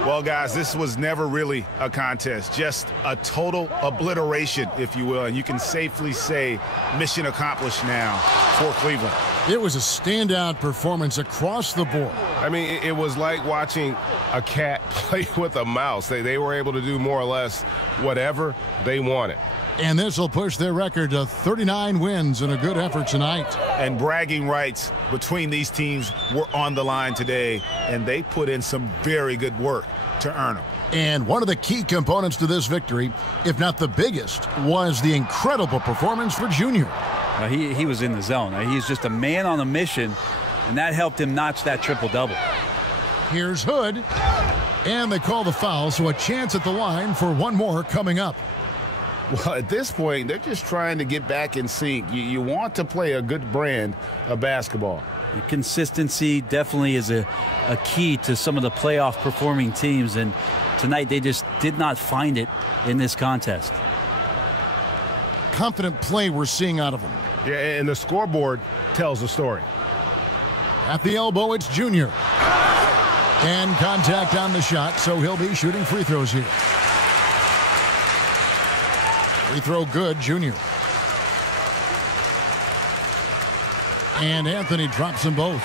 Well, guys, this was never really a contest. Just a total obliteration, if you will. And you can safely say mission accomplished now for Cleveland. It was a standout performance across the board. I mean, it was like watching a cat play with a mouse. They were able to do more or less whatever they wanted. And this will push their record to 39 wins in a good effort tonight. And bragging rights between these teams were on the line today, and they put in some very good work to earn them. And one of the key components to this victory, if not the biggest, was the incredible performance for Junior. He was in the zone. He's just a man on a mission, and that helped him notch that triple-double. Here's Hood, and they call the foul, so a chance at the line for one more coming up. Well, at this point, they're just trying to get back in sync. You want to play a good brand of basketball. Consistency definitely is a key to some of the playoff performing teams, and tonight they just did not find it in this contest. Confident play we're seeing out of them. Yeah, and the scoreboard tells the story. At the elbow, it's Junior. And contact on the shot, so he'll be shooting free throws here. Free throw good, Junior. And Anthony drops them both.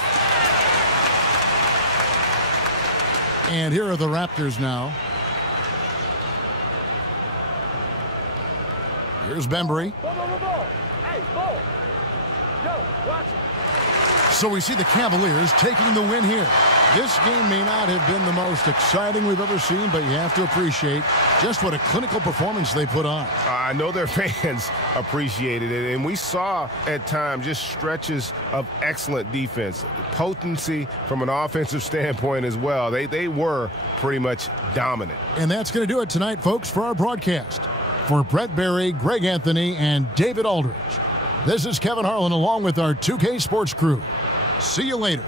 And here are the Raptors now. Here's Bembry. So we see the Cavaliers taking the win here. This game may not have been the most exciting we've ever seen, but you have to appreciate just what a clinical performance they put on. I know their fans appreciated it, and we saw at times just stretches of excellent defense, potency from an offensive standpoint as well. They were pretty much dominant. And that's going to do it tonight, folks, for our broadcast. For Brett Berry, Greg Anthony, and David Aldridge, this is Kevin Harlan along with our 2K Sports crew. See you later.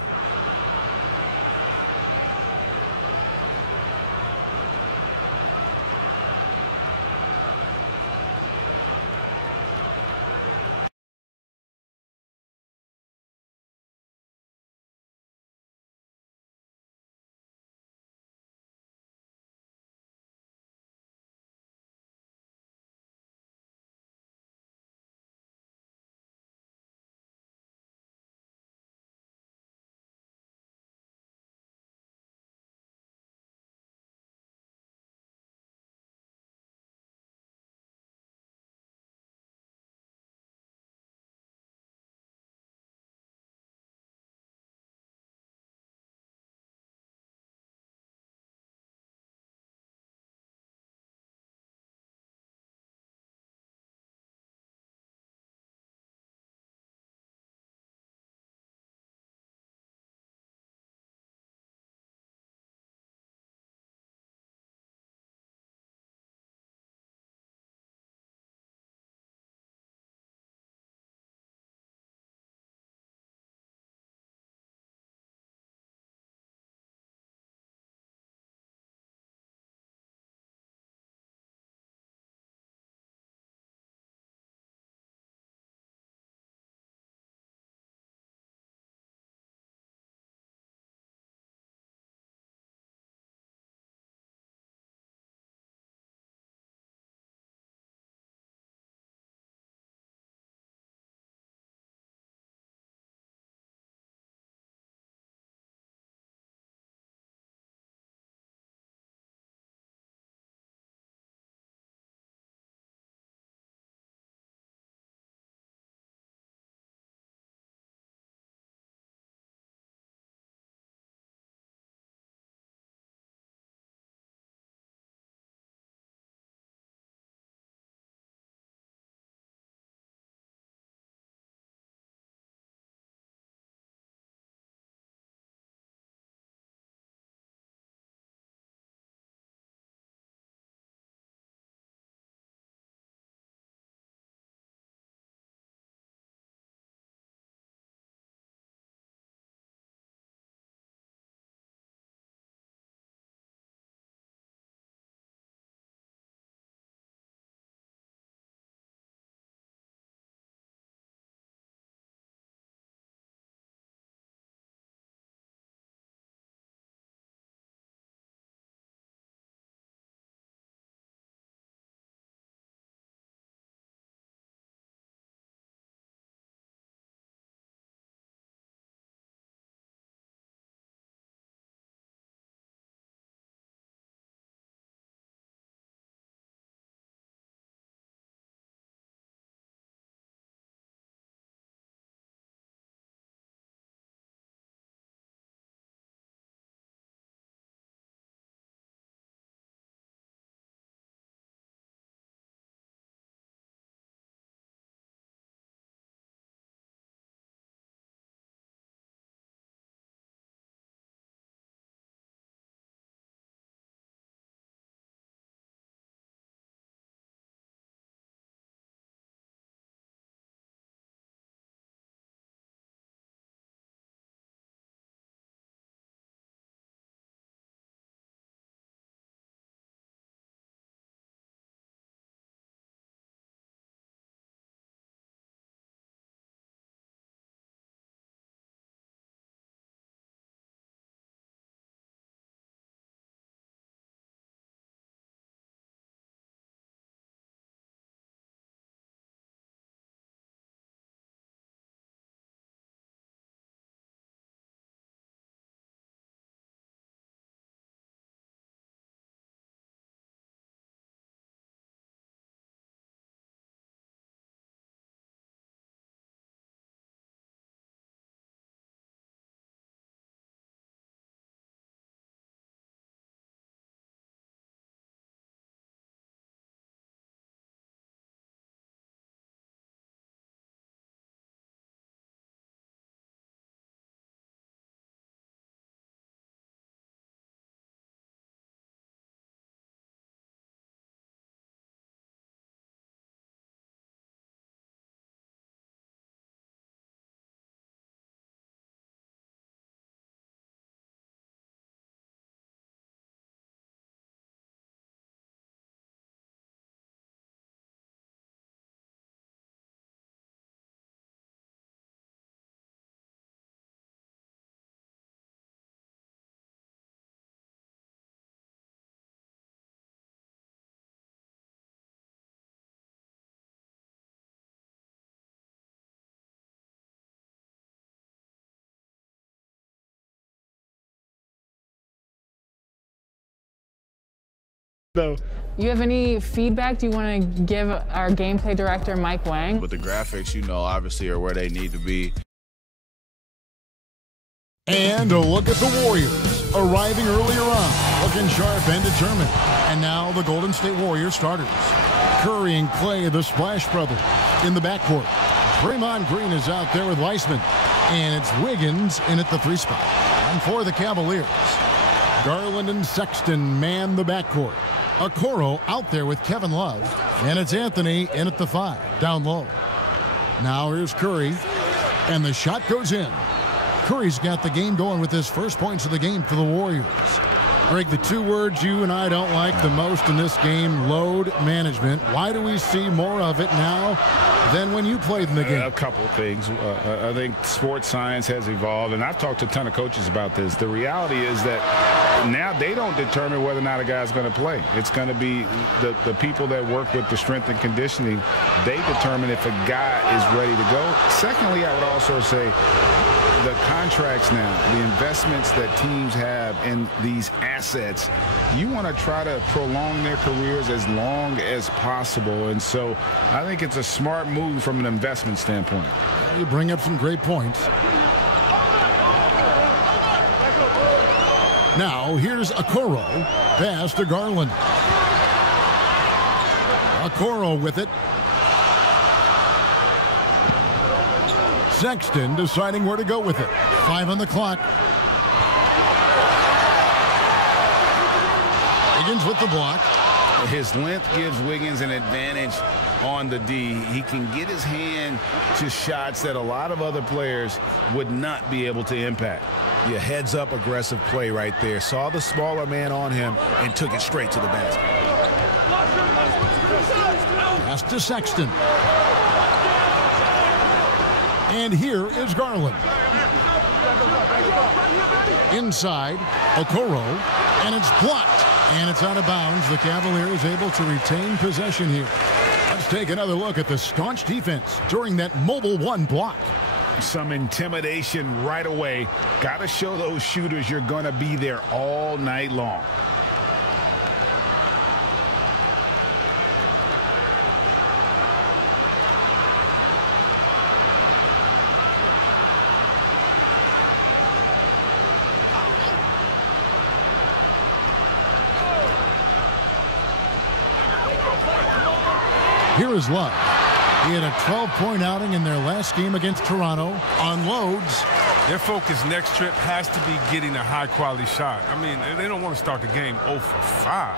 No. You have any feedback? Do you want to give our gameplay director, Mike Wang? But the graphics, obviously are where they need to be. And a look at the Warriors arriving earlier on, looking sharp and determined. And now the Golden State Warriors starters. Curry and Clay, the Splash Brothers, in the backcourt. Draymond Green is out there with Weissman. And it's Wiggins in at the 3 spot. And for the Cavaliers, Garland and Sexton man the backcourt. Okoro out there with Kevin Love. And it's Anthony in at the 5, down low. Now here's Curry. And the shot goes in. Curry's got the game going with his first points of the game for the Warriors. Greg, the 2 words you and I don't like the most in this game, load management. Why do we see more of it now than when you played in the game? A couple of things. I think sports science has evolved, and I've talked to a ton of coaches about this. The reality is that now they don't determine whether or not a guy's going to play. It's going to be the people that work with the strength and conditioning. They determine if a guy is ready to go. Secondly, I would also say the contracts now, the investments that teams have in these assets, you want to try to prolong their careers as long as possible. And so I think it's a smart move from an investment standpoint. You bring up some great points. Now here's Okoro. Pass to Garland. Okoro with it. Sexton deciding where to go with it. 5 on the clock. Wiggins with the block. His length gives Wiggins an advantage on the D. He can get his hand to shots that a lot of other players would not be able to impact. Yeah, heads up aggressive play right there. Saw the smaller man on him and took it straight to the basket. Pass to Sexton. And here is Garland. Inside, Okoro, and it's blocked. And it's out of bounds. The Cavaliers able to retain possession here. Let's take another look at the staunch defense during that mobile 1 block. Some intimidation right away. Got to show those shooters you're going to be there all night long. Here is Love. He had a 12-point outing in their last game against Toronto. Unloads. Their focus next trip has to be getting a high-quality shot. I mean, they don't want to start the game 0 for 5.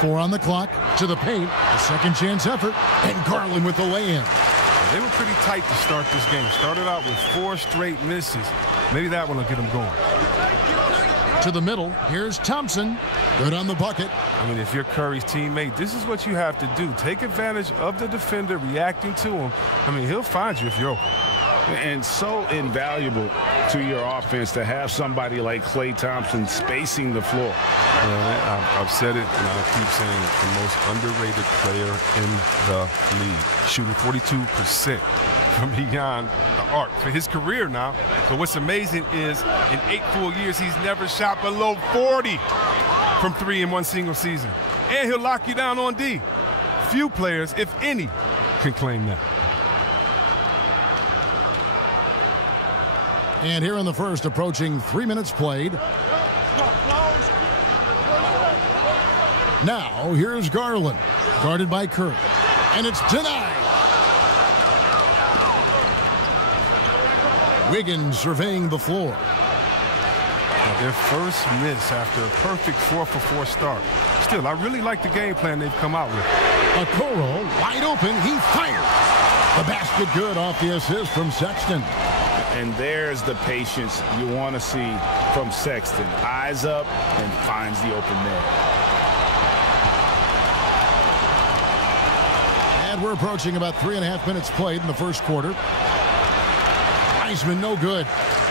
4 on the clock. To the paint. A second chance effort. And Garland with the lay-in. They were pretty tight to start this game. Started out with 4 straight misses. Maybe that one will get them going. To the middle. Here's Thompson. Good on the bucket. I mean, if you're Curry's teammate, this is what you have to do. Take advantage of the defender reacting to him. I mean, he'll find you if you're open. And so invaluable to your offense to have somebody like Klay Thompson spacing the floor. I've said it, and I'll keep saying it, the most underrated player in the league. Shooting 42% from beyond the arc for his career now. But what's amazing is in 8 full years, he's never shot below 40 from 3 in one single season. And he'll lock you down on D. Few players, if any, can claim that. And here in the first, approaching 3 minutes played. Now, here's Garland, guarded by Curry. And it's denied. Wiggins surveying the floor. Now, their first miss after a perfect 4-for-4 start. Still, I really like the game plan they've come out with. Okoro, wide open, he fires. The basket good off the assist from Sexton. And there's the patience you want to see from Sexton. Eyes up and finds the open man. And we're approaching about 3.5 minutes played in the first quarter. Weissman, no good.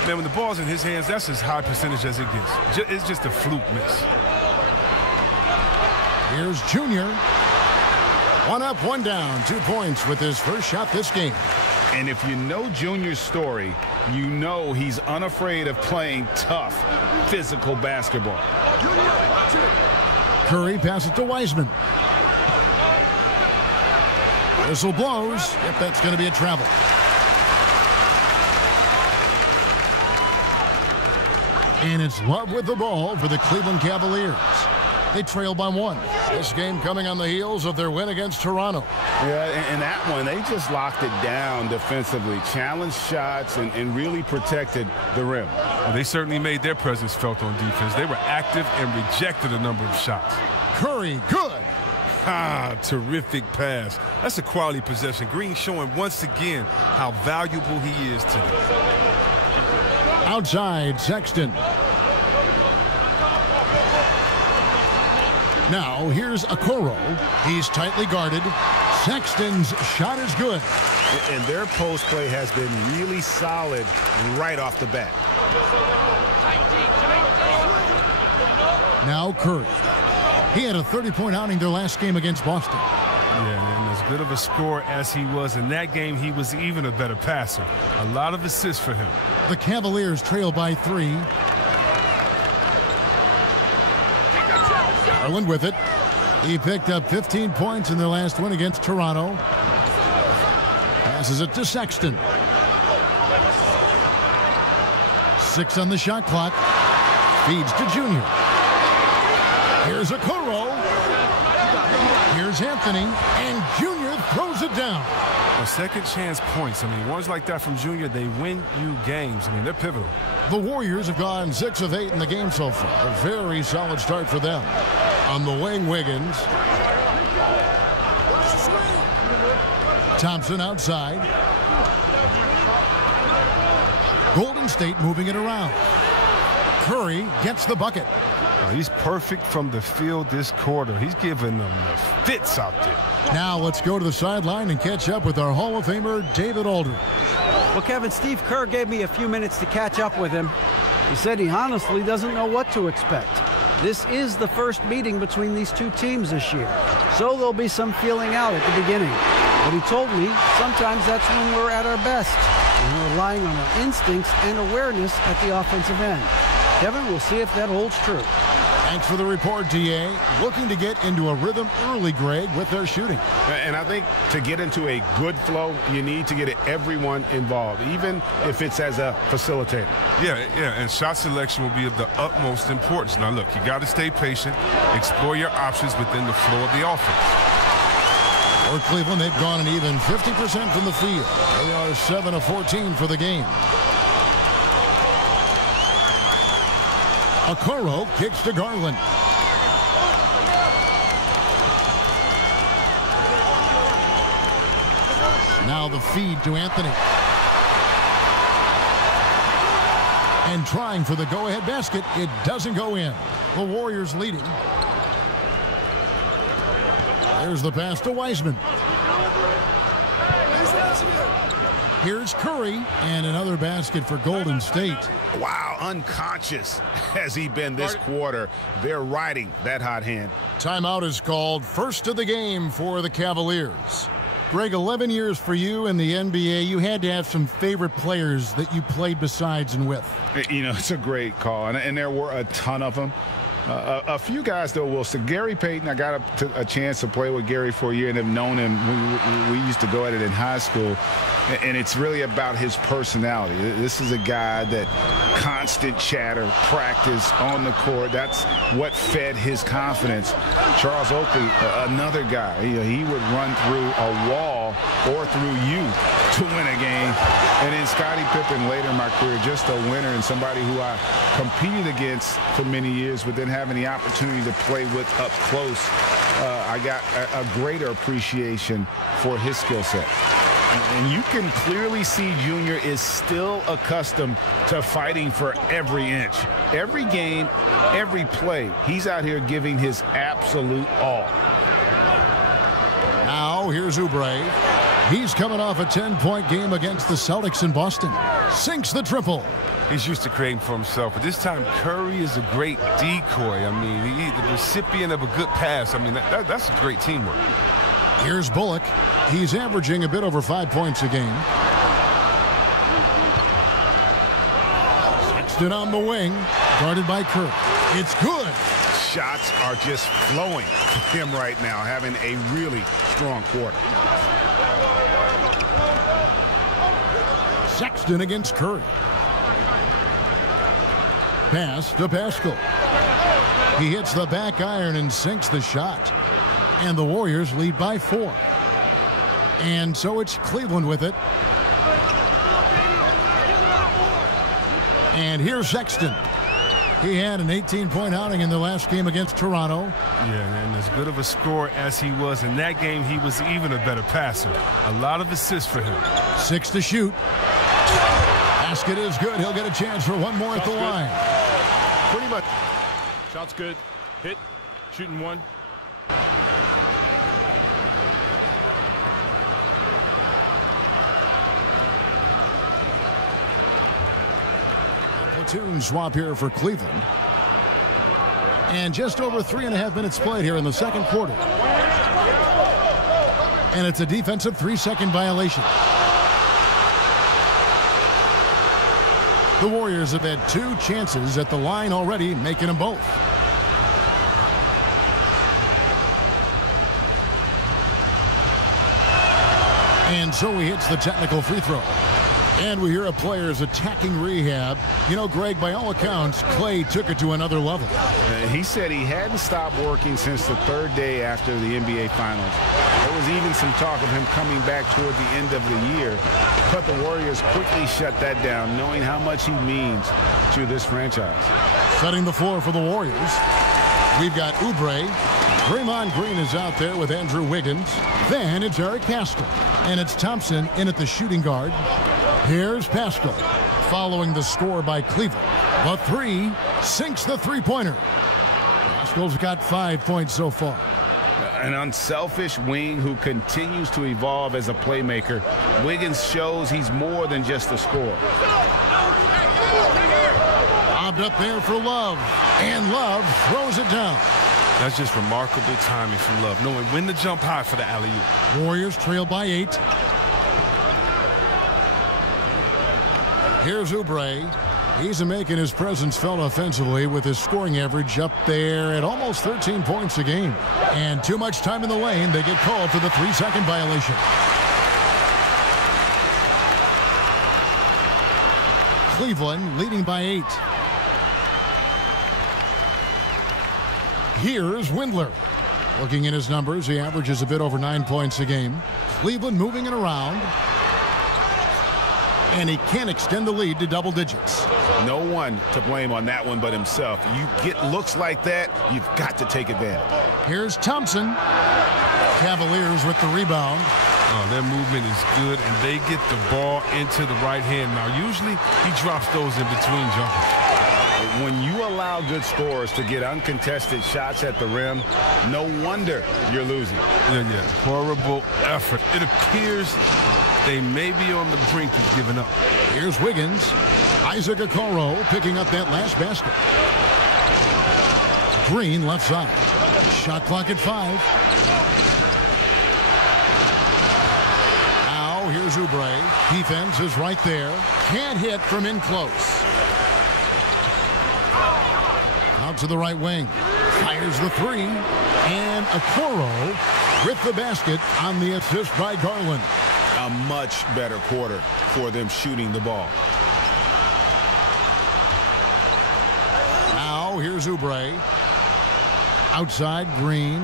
Man, when the ball's in his hands, that's as high percentage as it gets. It's just a fluke miss. Here's Junior. 1 up, 1 down. 2 points with his first shot this game. And if you know Junior's story, you know he's unafraid of playing tough, physical basketball. Curry passes to Wiseman. Whistle blows. Yep, that's going to be a travel. And it's Love with the ball for the Cleveland Cavaliers. They trail by 1. This game coming on the heels of their win against Toronto. Yeah, and that one, they just locked it down defensively, challenged shots, and really protected the rim. Well, they certainly made their presence felt on defense. They were active and rejected a number of shots. Curry, good. Terrific pass. That's a quality possession. Green showing once again how valuable he is to them. Outside, Sexton. Now, here's Okoro. He's tightly guarded. Sexton's shot is good. And their post play has been really solid right off the bat. Now Curry. He had a 30-point outing their last game against Boston. Yeah, and as good of a scorer as he was in that game, he was even a better passer. A lot of assists for him. The Cavaliers trail by 3. Garland with it. He picked up 15 points in their last win against Toronto. Passes it to Sexton. 6 on the shot clock. Feeds to Junior. Here's Okoro. Here's Anthony. And Junior throws it down. Well, second chance points. I mean, ones like that from Junior, they win you games. I mean, they're pivotal. The Warriors have gone 6 of 8 in the game so far. A very solid start for them. On the wing, Wiggins. Thompson outside. Golden State moving it around. Curry gets the bucket. He's perfect from the field this quarter. He's giving them the fits out there. Now let's go to the sideline and catch up with our Hall of Famer, David Aldridge. Well, Kevin, Steve Kerr gave me a few minutes to catch up with him. He said he honestly doesn't know what to expect. This is the first meeting between these two teams this year, so there'll be some feeling out at the beginning. But he told me sometimes that's when we're at our best, and we're relying on our instincts and awareness at the offensive end. Kevin, we'll see if that holds true. Thanks for the report, DA. Looking to get into a rhythm early, Greg, with their shooting. And I think to get into a good flow, you need to get everyone involved, even if it's as a facilitator. Yeah, and shot selection will be of the utmost importance. Now, look, you got to stay patient, explore your options within the flow of the offense. For Cleveland, they've gone an even 50% from the field. They are 7 of 14 for the game. Okoro kicks to Garland. Now the feed to Anthony. And trying for the go-ahead basket, it doesn't go in. The Warriors leading. There's the pass to Wiseman. Here's Curry, and another basket for Golden State. Wow, unconscious has he been this quarter. They're riding that hot hand. Timeout is called. First of the game for the Cavaliers. Greg, 11 years for you in the NBA. You had to have some favorite players that you played besides and with. You know, it's a great call, and there were a ton of them. A few guys, though, will say Gary Payton. I got a chance to play with Gary for a year and have known him. We used to go at it in high school, and it's really about his personality. This is a guy that constant chatter, practice on the court. That's what fed his confidence. Charles Oakley, another guy. He would run through a wall or through you to win a game. And then Scottie Pippen later in my career, just a winner and somebody who I competed against for many years, but then having the opportunity to play with up close, I got a greater appreciation for his skill set. And you can clearly see Junior is still accustomed to fighting for every inch. Every game, every play, he's out here giving his absolute all. Now here's Oubre. He's coming off a 10-point game against the Celtics in Boston. Sinks the triple. He's used to creating for himself, but this time Curry is a great decoy. I mean, he's the recipient of a good pass. I mean, that's a great teamwork. Here's Bullock. He's averaging a bit over 5 points a game. Sexton on the wing, guarded by Kerr. It's good. shots are just flowing for him right now, having a really strong quarter. Sexton against Curry. Pass to Pascal. He hits the back iron and sinks the shot. And the Warriors lead by 4. And so it's Cleveland with it. And here's Sexton. He had an 18-point outing in the last game against Toronto. Yeah, and as good of a scorer as he was in that game, he was even a better passer. A lot of assists for him. 6 to shoot. Basket is good. He'll get a chance for one more at the line. Pretty much. Shot's good. Hit. Shooting one. Platoon swap here for Cleveland. And just over 3.5 minutes played here in the second quarter. And it's a defensive 3-second violation. The Warriors have had 2 chances at the line already, making them both. And so he hits the technical free throw. And we hear a player's attacking rehab. You know, Greg, by all accounts, Clay took it to another level. He said he hadn't stopped working since the 3rd day after the NBA Finals. There was even some talk of him coming back toward the end of the year. But the Warriors quickly shut that down, knowing how much he means to this franchise. Setting the floor for the Warriors. We've got Oubre. Draymond Green is out there with Andrew Wiggins. Then it's Eric Pascal. And it's Thompson in at the shooting guard. Here's Pascal, following the score by Cleveland. The 3 sinks the three-pointer. Pascal's got 5 points so far. An unselfish wing who continues to evolve as a playmaker. Wiggins shows he's more than just a scorer. Lobbed up there for Love, and Love throws it down. That's just remarkable timing from Love, knowing when to jump high for the alley-oop. Warriors trail by 8. Here's Oubre. He's making his presence felt offensively with his scoring average up there at almost 13 points a game. And too much time in the lane. They get called for the 3-second violation. Cleveland leading by 8. Here's Windler. Looking at his numbers, he averages a bit over 9 points a game. Cleveland moving it around. And he can't extend the lead to double digits. No one to blame on that one but himself. You get looks like that, you've got to take advantage. Here's Thompson. Cavaliers with the rebound. Oh, their movement is good, and they get the ball into the right hand. Now, usually he drops those in between jumpers. When you allow good scorers to get uncontested shots at the rim, no wonder you're losing. Yeah. Horrible effort. It appears they may be on the brink of giving up. Here's Wiggins. Isaac Okoro picking up that last basket. Green left side. Shot clock at 5. Now here's Oubre. Defense is right there. Can't hit from in close. Out to the right wing. Fires the 3. And Okoro with the basket on the assist by Garland. A much better quarter for them shooting the ball. Now here's Oubre. Outside, Green.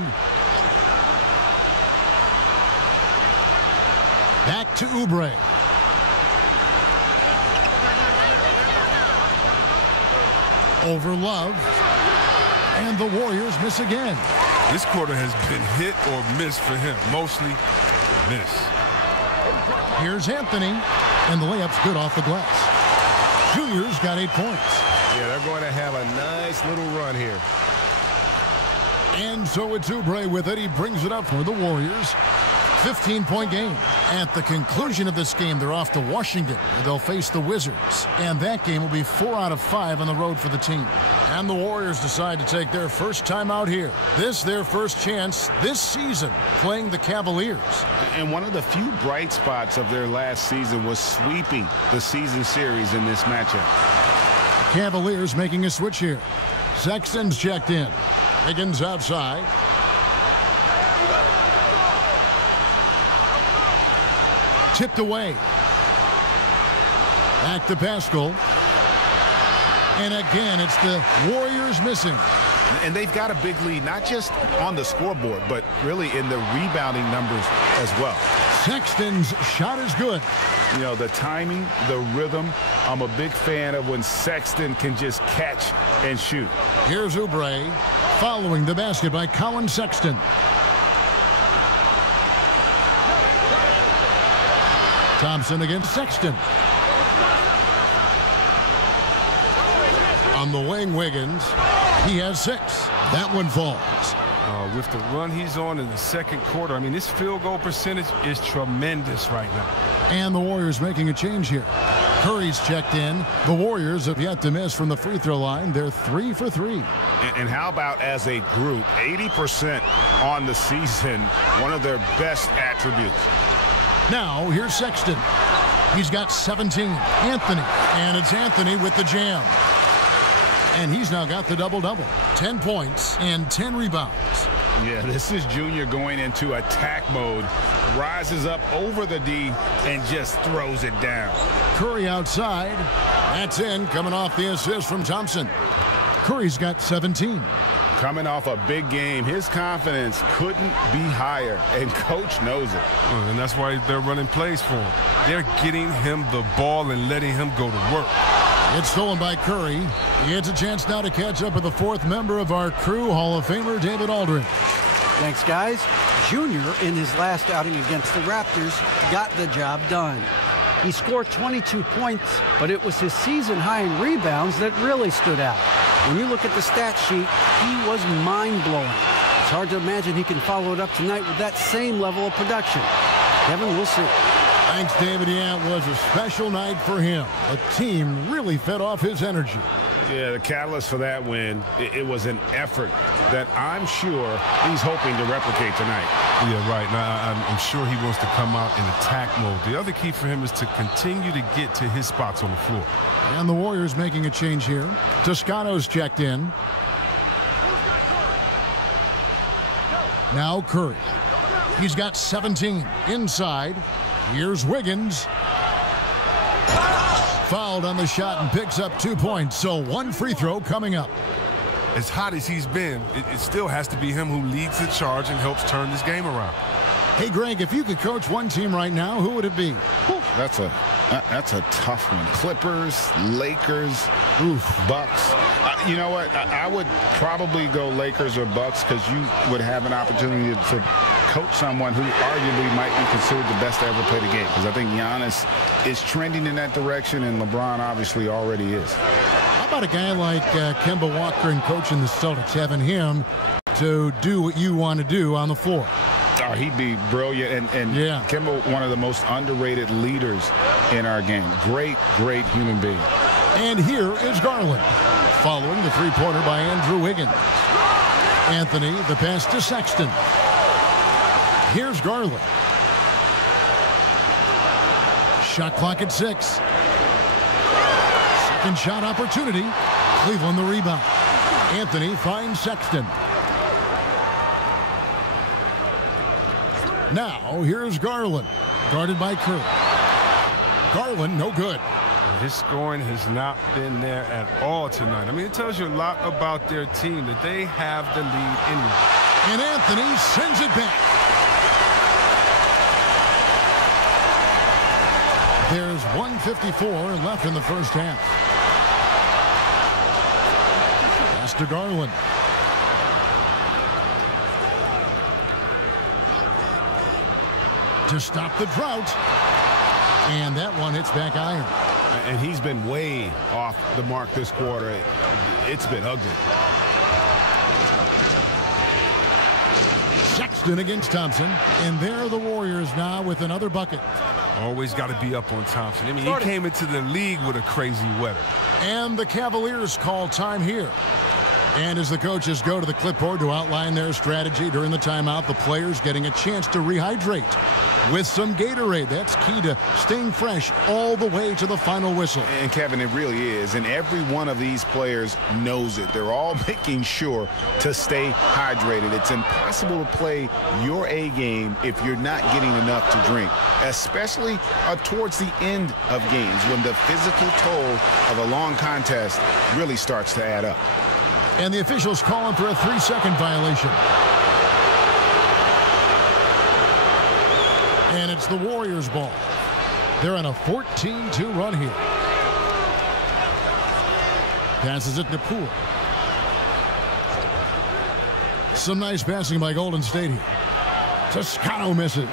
Back to Oubre. Over Love. And the Warriors miss again. This quarter has been hit or miss for him. Mostly miss. Here's Anthony, and the layup's good off the glass. Junior's got 8 points. Yeah, they're going to have a nice little run here. And so it's Oubre with it. He brings it up for the Warriors. 15-point game. At the conclusion of this game, they're off to Washington, where they'll face the Wizards. And that game will be 4 out of 5 on the road for the team. And the Warriors decide to take their first time out here. This their first chance this season playing the Cavaliers. And one of the few bright spots of their last season was sweeping the season series in this matchup. Cavaliers making a switch here. Sexton's checked in. Wiggins outside. Tipped away. Back to Pascal. And again, it's the Warriors missing. And they've got a big lead, not just on the scoreboard, but really in the rebounding numbers as well. Sexton's shot is good. You know, the timing, the rhythm, I'm a big fan of when Sexton can just catch and shoot. Here's Oubre following the basket by Colin Sexton. Thompson against Sexton. On the wing, Wiggins. He has 6. That one falls. With the run he's on in the second quarter, I mean, this field goal percentage is tremendous right now. And the Warriors making a change here. Curry's checked in. The Warriors have yet to miss from the free throw line. They're 3 for 3. And how about as a group, 80% on the season, one of their best attributes. Now, here's Sexton. He's got 17. Anthony. And it's Anthony with the jam. And he's now got the double-double. 10 points and 10 rebounds. Yeah, this is Junior going into attack mode. Rises up over the D and just throws it down. Curry outside. That's in, coming off the assist from Thompson. Curry's got 17. Coming off a big game, his confidence couldn't be higher, and Coach knows it. And that's why they're running plays for him. They're getting him the ball and letting him go to work. It's stolen by Curry. He gets a chance now to catch up with the 4th member of our crew, Hall of Famer David Aldridge. Thanks, guys. Junior, in his last outing against the Raptors, got the job done. He scored 22 points, but it was his season high in rebounds that really stood out. When you look at the stat sheet, he was mind-blowing. It's hard to imagine he can follow it up tonight with that same level of production. Kevin, we'll see. Thanks, David. Yeah, it was a special night for him. The team really fed off his energy. Yeah, the catalyst for that win, it was an effort that I'm sure he's hoping to replicate tonight. Yeah, right. Now, I'm sure he wants to come out in attack mode. The other key for him is to continue to get to his spots on the floor. And the Warriors making a change here. Toscano's checked in. Now Curry. He's got 17 inside. Here's Wiggins. Fouled on the shot and picks up 2 points. So 1 free throw coming up. As hot as he's been, it still has to be him who leads the charge and helps turn this game around. Hey, Greg, if you could coach one team right now, who would it be? That's a tough one. Clippers, Lakers, Bucks. You know what? I would probably go Lakers or Bucks because you would have an opportunity to coach someone who arguably might be considered the best to ever play the game, because I think Giannis is trending in that direction, and LeBron obviously already is. How about a guy like Kemba Walker and coaching the Celtics, having him to do what you want to do on the floor? Oh, he'd be brilliant, and yeah. Kemba, one of the most underrated leaders in our game. Great human being. And here is Garland, following the three-pointer by Andrew Wiggins. Anthony, the pass to Sexton. Here's Garland. Shot clock at 6. Second shot opportunity. Cleveland the rebound. Anthony finds Sexton. Now here's Garland, guarded by Curry. Garland, no good. His scoring has not been there at all tonight. I mean, it tells you a lot about their team that they have the lead anyway. And Anthony sends it back. There's 1:54 left in the first half. Pass to Garland. To stop the drought. And that one hits back iron. And he's been way off the mark this quarter. It's been ugly. Sexton against Thompson. And there are the Warriors now with another bucket. Always got to be up on Thompson. I mean, he came into the league with a crazy weather. And the Cavaliers call time here. And as the coaches go to the clipboard to outline their strategy during the timeout, the players getting a chance to rehydrate with some Gatorade. That's key to staying fresh all the way to the final whistle. And Kevin, it really is. And every one of these players knows it. They're all making sure to stay hydrated. It's impossible to play your A game if you're not getting enough to drink, especially towards the end of games when the physical toll of a long contest really starts to add up. And the officials calling for a 3-second violation. And it's the Warriors' ball. They're on a 14-2 run here. Passes it to Poole. Some nice passing by Golden State here. Toscano misses.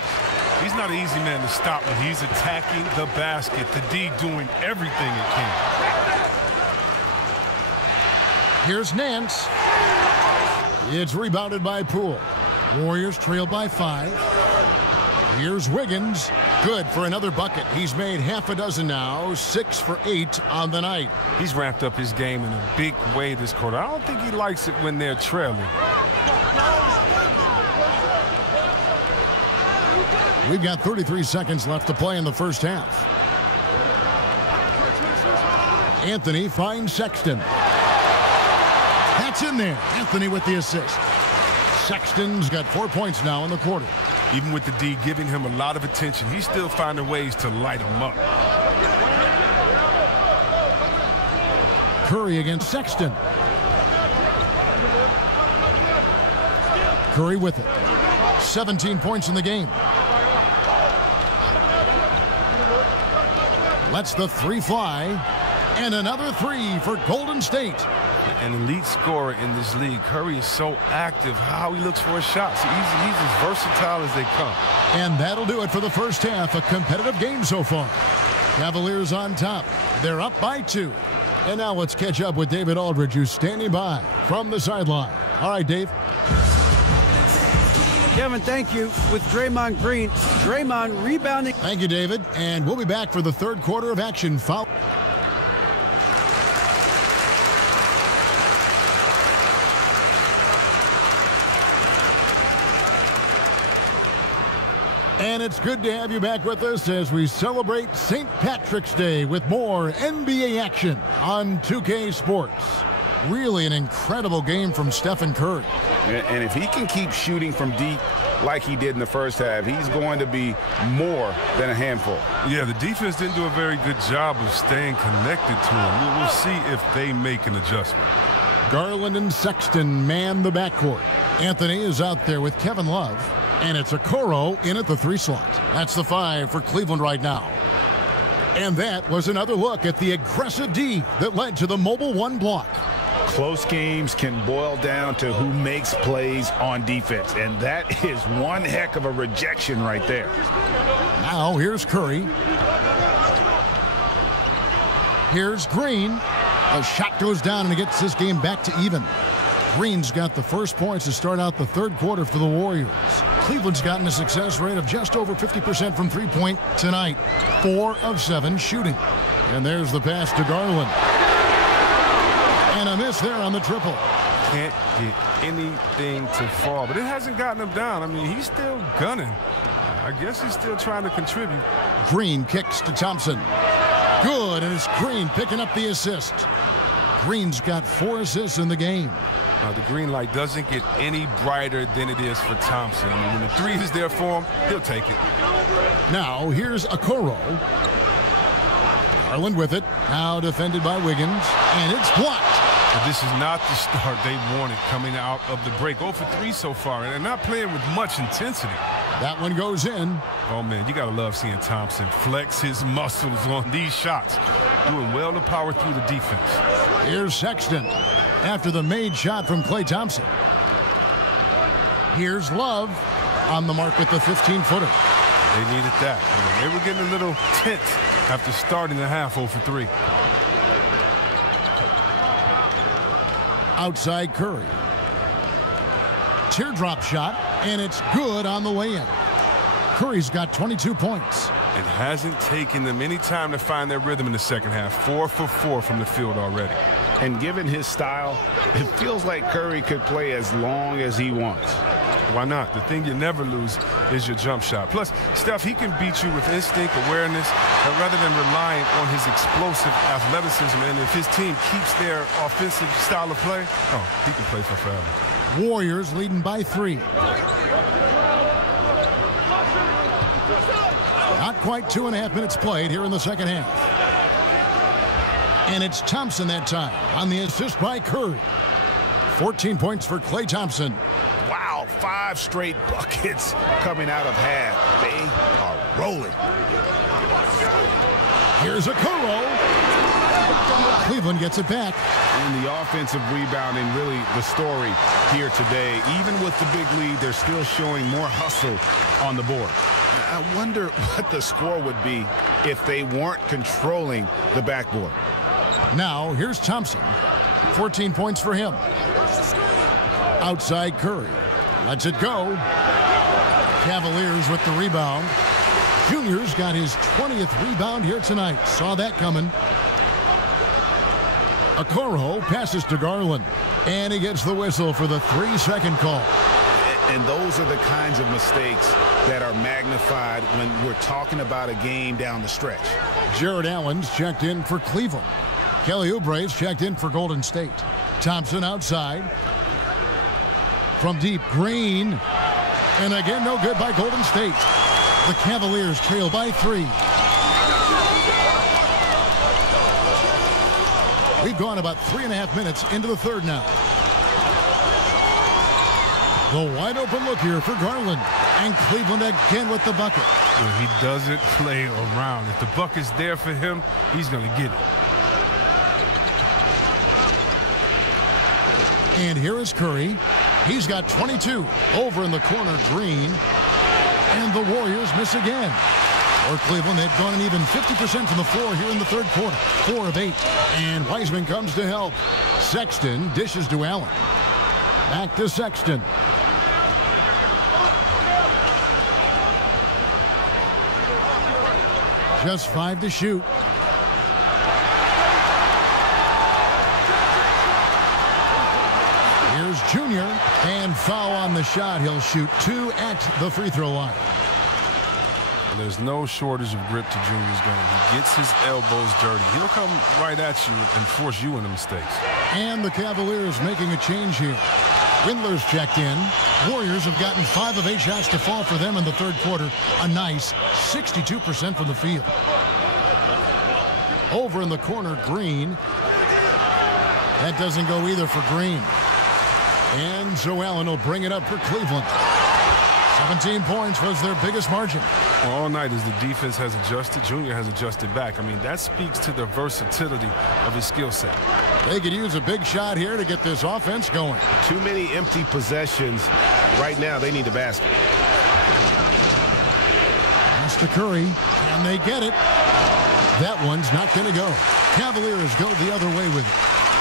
He's not an easy man to stop when he's attacking the basket. The D doing everything it can. Here's Nance. It's rebounded by Poole. Warriors trail by 5. Here's Wiggins. Good for another bucket. He's made half a dozen now, 6 for 8 on the night. He's ramped up his game in a big way this quarter. I don't think he likes it when they're trailing. We've got 33 seconds left to play in the first half. Anthony finds Sexton. That's in there. Anthony with the assist. Sexton's got 4 points now in the quarter. Even with the D giving him a lot of attention, he's still finding ways to light him up. Curry against Sexton. Curry with it. 17 points in the game. Lets the 3 fly. And another 3 for Golden State. An elite scorer in this league. Curry is so active. How he looks for his shots. He's as versatile as they come. And that'll do it for the first half. A competitive game so far. Cavaliers on top. They're up by 2. And now let's catch up with David Aldridge, who's standing by from the sideline. All right, Dave. Kevin, thank you. With Draymond Green. Draymond rebounding. Thank you, David. And we'll be back for the third quarter of action. And it's good to have you back with us as we celebrate St. Patrick's Day with more NBA action on 2K Sports. Really an incredible game from Stephen Curry. And if he can keep shooting from deep like he did in the first half, he's going to be more than a handful. Yeah, the defense didn't do a very good job of staying connected to him. We'll see if they make an adjustment. Garland and Sexton man the backcourt. Anthony is out there with Kevin Love. And it's Okoro in at the 3 slot. That's the 5 for Cleveland right now. And that was another look at the aggressive D that led to the mobile 1 block. Close games can boil down to who makes plays on defense. And that is one heck of a rejection right there. Now here's Curry. Here's Green. The shot goes down and it gets this game back to even. Green's got the first points to start out the third quarter for the Warriors. Cleveland's gotten a success rate of just over 50% from three-point tonight. 4 of 7 shooting. And there's the pass to Garland. And a miss there on the triple. Can't get anything to fall, but it hasn't gotten him down. I mean, he's still gunning. I guess he's still trying to contribute. Green kicks to Thompson. Good, and it's Green picking up the assist. Green's got 4 assists in the game. The green light doesn't get any brighter than it is for Thompson. I mean, when the 3 is there for him, he'll take it. Now, here's Okoro. Garland with it. Now defended by Wiggins. And it's blocked. But this is not the start they wanted coming out of the break. 0 for 3 so far, and they're not playing with much intensity. That one goes in. Oh, man, you got to love seeing Thompson flex his muscles on these shots. Doing well to power through the defense. Here's Sexton after the made shot from Klay Thompson. Here's Love on the mark with the 15-footer. They needed that. I mean, they were getting a little tense after starting the half 0 for 3. Outside Curry. Teardrop shot, and it's good on the way in. Curry's got 22 points. It hasn't taken them any time to find their rhythm in the second half. 4 for 4 from the field already. And given his style, it feels like Curry could play as long as he wants. Why not? The thing you never lose is your jump shot. Plus, Steph, he can beat you with instinct, awareness, rather than relying on his explosive athleticism. And if his team keeps their offensive style of play, oh, he can play for forever. Warriors leading by 3. Not quite 2.5 minutes played here in the second half. And it's Thompson that time on the assist by Curry. 14 points for Klay Thompson. Wow, 5 straight buckets coming out of half. They are rolling. Here's Okoro. Cleveland gets it back. And the offensive rebounding, really the story here today. Even with the big lead, they're still showing more hustle on the board. I wonder what the score would be if they weren't controlling the backboard. Now, here's Thompson. 14 points for him. Outside Curry. Lets it go. Cavaliers with the rebound. Junior's got his 20th rebound here tonight. Saw that coming. Okoro passes to Garland. And he gets the whistle for the 3-second call. And those are the kinds of mistakes that are magnified when we're talking about a game down the stretch. Jared Allen's checked in for Cleveland. Kelly Oubre's checked in for Golden State. Thompson outside. From deep, Green. And again, no good by Golden State. The Cavaliers trail by 3. We've gone about 3.5 minutes into the third now. The wide open look here for Garland. And Cleveland again with the bucket. Well, he doesn't play around. If the bucket's there for him, he's going to get it. And here is Curry. He's got 22. Over in the corner, Green. And the Warriors miss again. For Cleveland, they've gone an even 50% from the floor here in the third quarter. 4 of 8. And Wiseman comes to help. Sexton dishes to Allen. Back to Sexton. Just 5 to shoot. Here's Junior, and foul on the shot. He'll shoot 2 at the free throw line. And there's no shortage of grip to Junior's game. He gets his elbows dirty. He'll come right at you and force you into mistakes. And the Cavaliers making a change here. Windler's checked in. Warriors have gotten 5 of 8 shots to fall for them in the third quarter. A nice 62% from the field. Over in the corner, Green. That doesn't go either for Green. And so Allen will bring it up for Cleveland. 17 points was their biggest margin. Well, all night as the defense has adjusted, Junior has adjusted back. I mean, that speaks to the versatility of his skill set. They could use a big shot here to get this offense going. Too many empty possessions. Right now, they need a basket. Pass to Curry, and they get it. That one's not going to go. Cavaliers go the other way with it.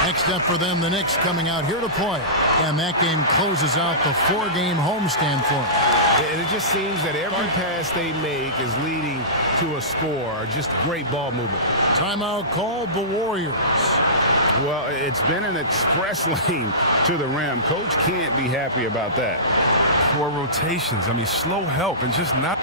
Next up for them, the Knicks coming out here to play. And that game closes out the 4-game homestand for them. And it just seems that every pass they make is leading to a score. Just great ball movement. Timeout called the Warriors. Well, it's been an express lane to the rim. Coach can't be happy about that. 4 rotations. I mean, slow help and just not.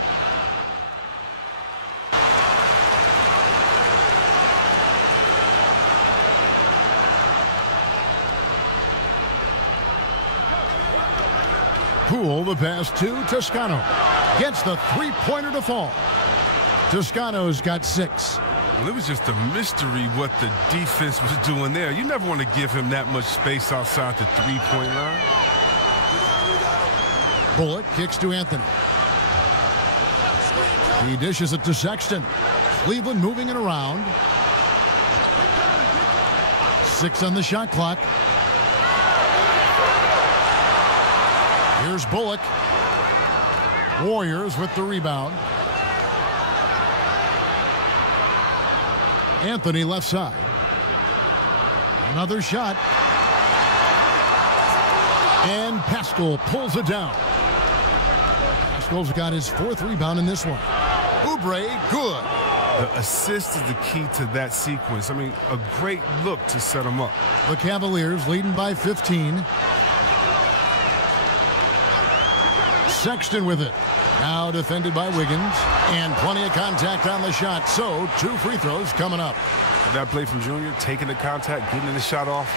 Poole, the pass to Toscano. Gets the three-pointer to fall. Toscano's got 6. Well, it was just a mystery what the defense was doing there. You never want to give him that much space outside the three-point line. Bullock kicks to Anthony. He dishes it to Sexton. Cleveland moving it around. 6 on the shot clock. Here's Bullock. Warriors with the rebound. Anthony left side. Another shot. And Pascal pulls it down. Pascal's got his 4th rebound in this one. Oubre, good. The assist is the key to that sequence. I mean, a great look to set them up. The Cavaliers leading by 15. Sexton with it. Now defended by Wiggins. And plenty of contact on the shot. So 2 free throws coming up. That play from Junior, taking the contact, getting the shot off,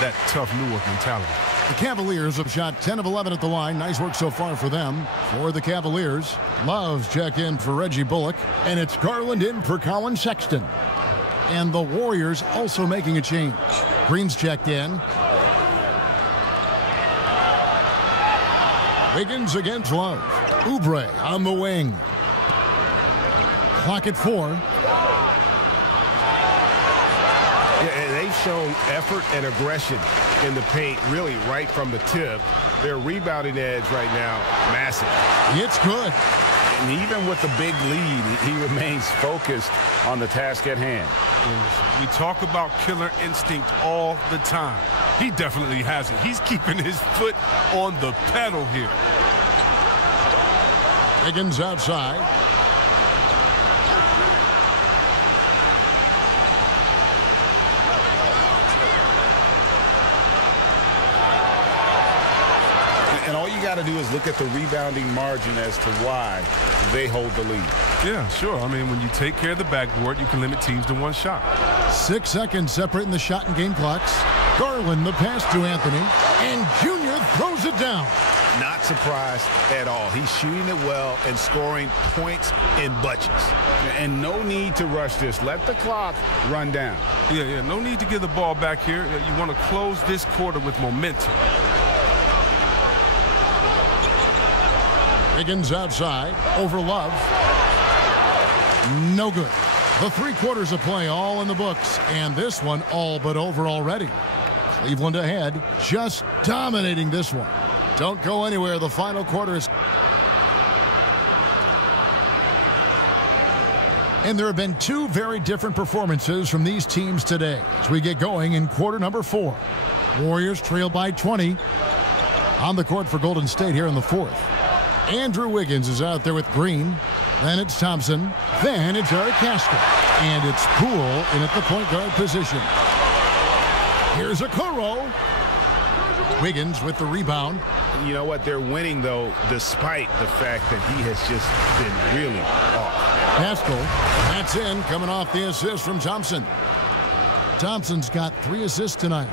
that tough Newark mentality. The Cavaliers have shot 10 of 11 at the line. Nice work so far for them. For the Cavaliers, Love's check in for Reggie Bullock. And it's Garland in for Colin Sexton. And the Warriors also making a change. Green's checked in. Wiggins against Love. Oubre on the wing. Clock at 4. Yeah, they've shown effort and aggression in the paint, really right from the tip. Their rebounding edge right now, massive. It's good. And even with the big lead, he remains focused on the task at hand. We talk about killer instinct all the time. He definitely has it. He's keeping his foot on the pedal here. Wiggins outside. And all you got to do is look at the rebounding margin as to why they hold the lead. Yeah, sure. I mean, when you take care of the backboard, you can limit teams to 1 shot. 6 seconds separating the shot and game clocks. Garland the pass to Anthony. And Junior throws it down. Not surprised at all. He's shooting it well and scoring points in bunches. And no need to rush this. Let the clock run down. Yeah, no need to give the ball back here. You want to close this quarter with momentum. Wiggins outside, over Love. No good. The 3 quarters of play all in the books, and this one all but over already. Cleveland ahead, just dominating this one. Don't go anywhere. The final quarter is... And there have been 2 very different performances from these teams today as we get going in quarter number 4. Warriors trail by 20. On the court for Golden State here in the 4th. Andrew Wiggins is out there with Green. Then it's Thompson. Then it's Eric Castle. And it's Poole in at the point guard position. Here's Okoro. Wiggins with the rebound. You know what? They're winning, though, despite the fact that he has just been really off. Pascal, that's in, coming off the assist from Thompson. Thompson's got 3 assists tonight.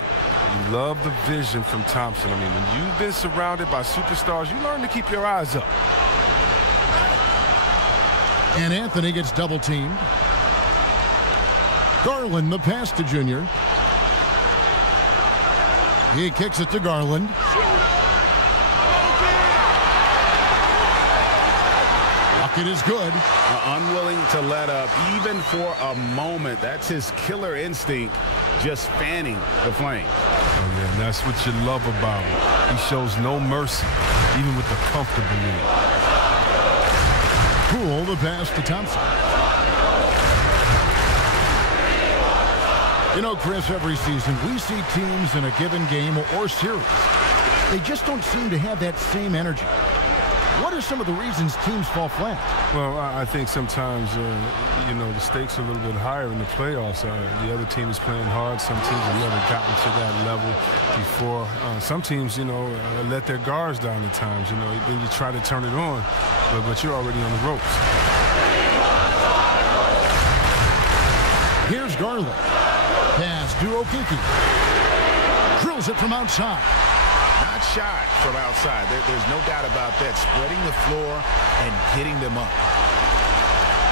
You love the vision from Thompson. I mean, when you've been surrounded by superstars, you learn to keep your eyes up. And Anthony gets double teamed. Garland the pass to Junior. He kicks it to Garland. Bucket is good. Unwilling to let up even for a moment. That's his killer instinct, just fanning the flame. Oh, yeah, and that's what you love about him. He shows no mercy, even with the comfortable lead. Poole the pass to Thompson. You know, Chris, every season we see teams in a given game or series. They just don't seem to have that same energy. What are some of the reasons teams fall flat? Well, I think sometimes, you know, the stakes are a little bit higher in the playoffs. The other team is playing hard. Some teams have never gotten to that level before. Some teams, you know, let their guards down at times. You know, then you try to turn it on, but you're already on the ropes. Here's Garland. Pass to Oakley. Drills it from outside. Not shot from outside. There's no doubt about that. Spreading the floor and getting them up.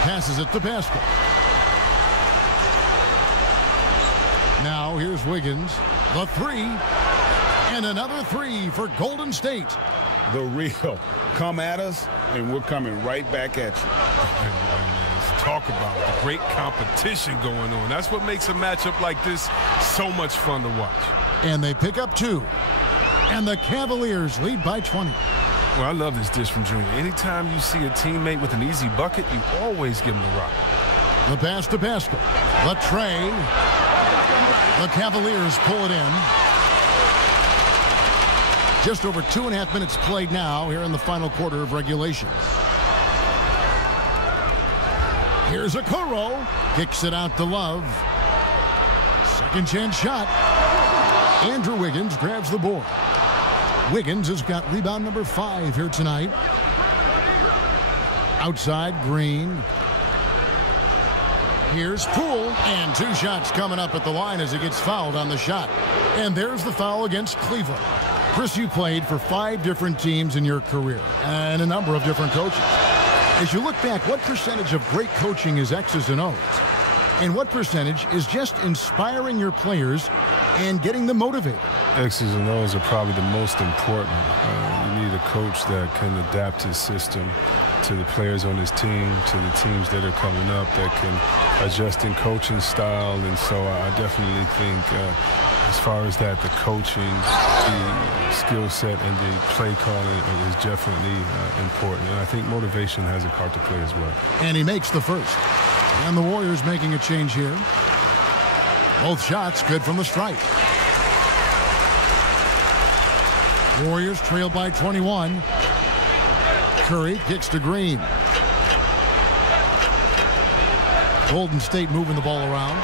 Passes it to Pascal. Now here's Wiggins. The 3. And another 3 for Golden State. The real. Come at us, and we're coming right back at you. Talk about the great competition going on. That's what makes a matchup like this so much fun to watch. And they pick up 2. And the Cavaliers lead by 20. Well, I love this dish from Junior. Anytime you see a teammate with an easy bucket, you always give him the rock. The pass to Pascal. The tray. The Cavaliers pull it in. Just over 2.5 minutes played now here in the final quarter of regulation. Here's Okoro. Kicks it out to Love. Second chance shot. Andrew Wiggins grabs the board. Wiggins has got rebound number 5 here tonight. Outside, Green. Here's Poole, and 2 shots coming up at the line as he gets fouled on the shot. And there's the foul against Cleveland. Chris, you played for 5 different teams in your career and a number of different coaches. As you look back, what percentage of great coaching is X's and O's? And what percentage is just inspiring your players and getting them motivated? X's and O's are probably the most important. You need a coach that can adapt his system to the players on his team, to the teams that are coming up, that can adjust in coaching style. And so I definitely think as far as that, the coaching, the skill set, and the play calling is definitely important. And I think motivation has a part to play as well. And he makes the first. And the Warriors making a change here. Both shots good from the stripe. Warriors trail by 21. Curry kicks to Green. Golden State moving the ball around.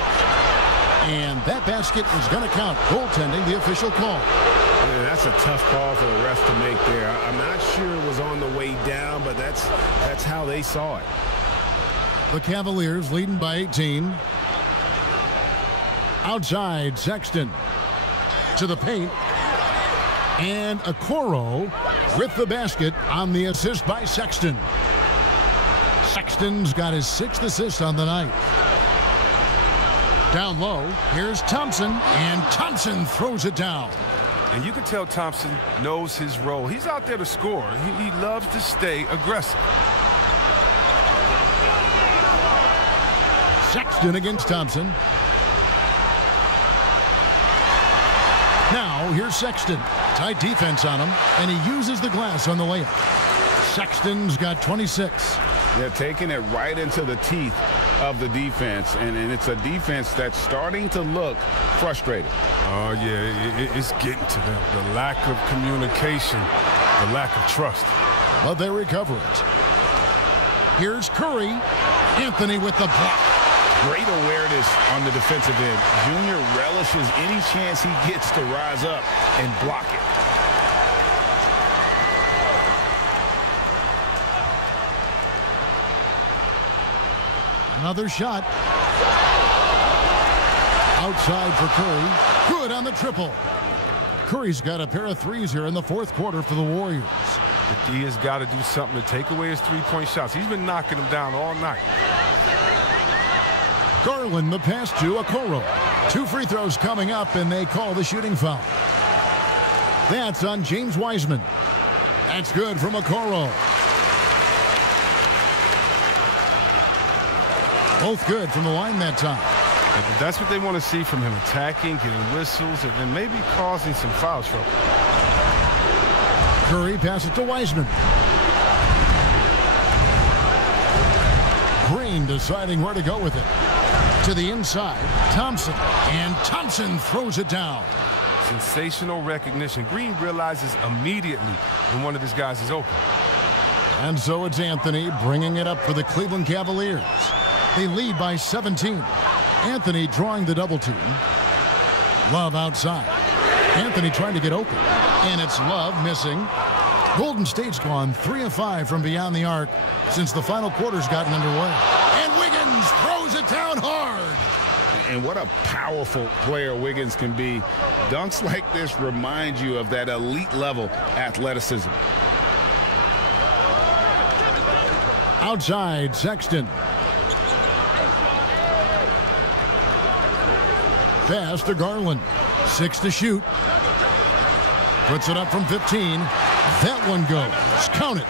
And that basket is going to count. Goaltending, the official call. Yeah, that's a tough call for the ref to make there. I'm not sure it was on the way down, but that's how they saw it. The Cavaliers leading by 18. Outside, Sexton to the paint. And Okoro with the basket on the assist by Sexton. Sexton's got his 6th assist on the night. Down low, here's Thompson, and Thompson throws it down. And you can tell Thompson knows his role. He's out there to score. He loves to stay aggressive. Sexton against Thompson. Now, here's Sexton. Tight defense on him, and he uses the glass on the layup. Sexton's got 26. They're taking it right into the teeth of the defense, and it's a defense that's starting to look frustrated. Oh, yeah, it's getting to them. The lack of communication, the lack of trust. But they recover it. Here's Curry. Anthony with the block. Great awareness on the defensive end. Junior relishes any chance he gets to rise up and block it. Another shot. Outside for Curry. Good on the triple. Curry's got a pair of threes here in the 4th quarter for the Warriors. The D has got to do something to take away his 3-point shots. He's been knocking them down all night. Garland the pass to Okoro. 2 free throws coming up, and they call the shooting foul. That's on James Wiseman. That's good from Okoro. Both good from the line that time. That's what they want to see from him, attacking, getting whistles, and then maybe causing some foul trouble. Curry passes to Wiseman. Green deciding where to go with it. To the inside, Thompson. And Thompson throws it down. Sensational recognition. Green realizes immediately when one of his guys is open. And so it's Anthony bringing it up for the Cleveland Cavaliers. They lead by 17. Anthony drawing the double team. Love outside. Anthony trying to get open. And it's Love missing. Golden State's gone 3 of 5 from beyond the arc since the final quarter's gotten underway. And Wiggins throws it down hard. And what a powerful player Wiggins can be. Dunks like this remind you of that elite level athleticism. Outside, Sexton. Pass to Garland. 6 to shoot. Puts it up from 15. That one goes. Count it.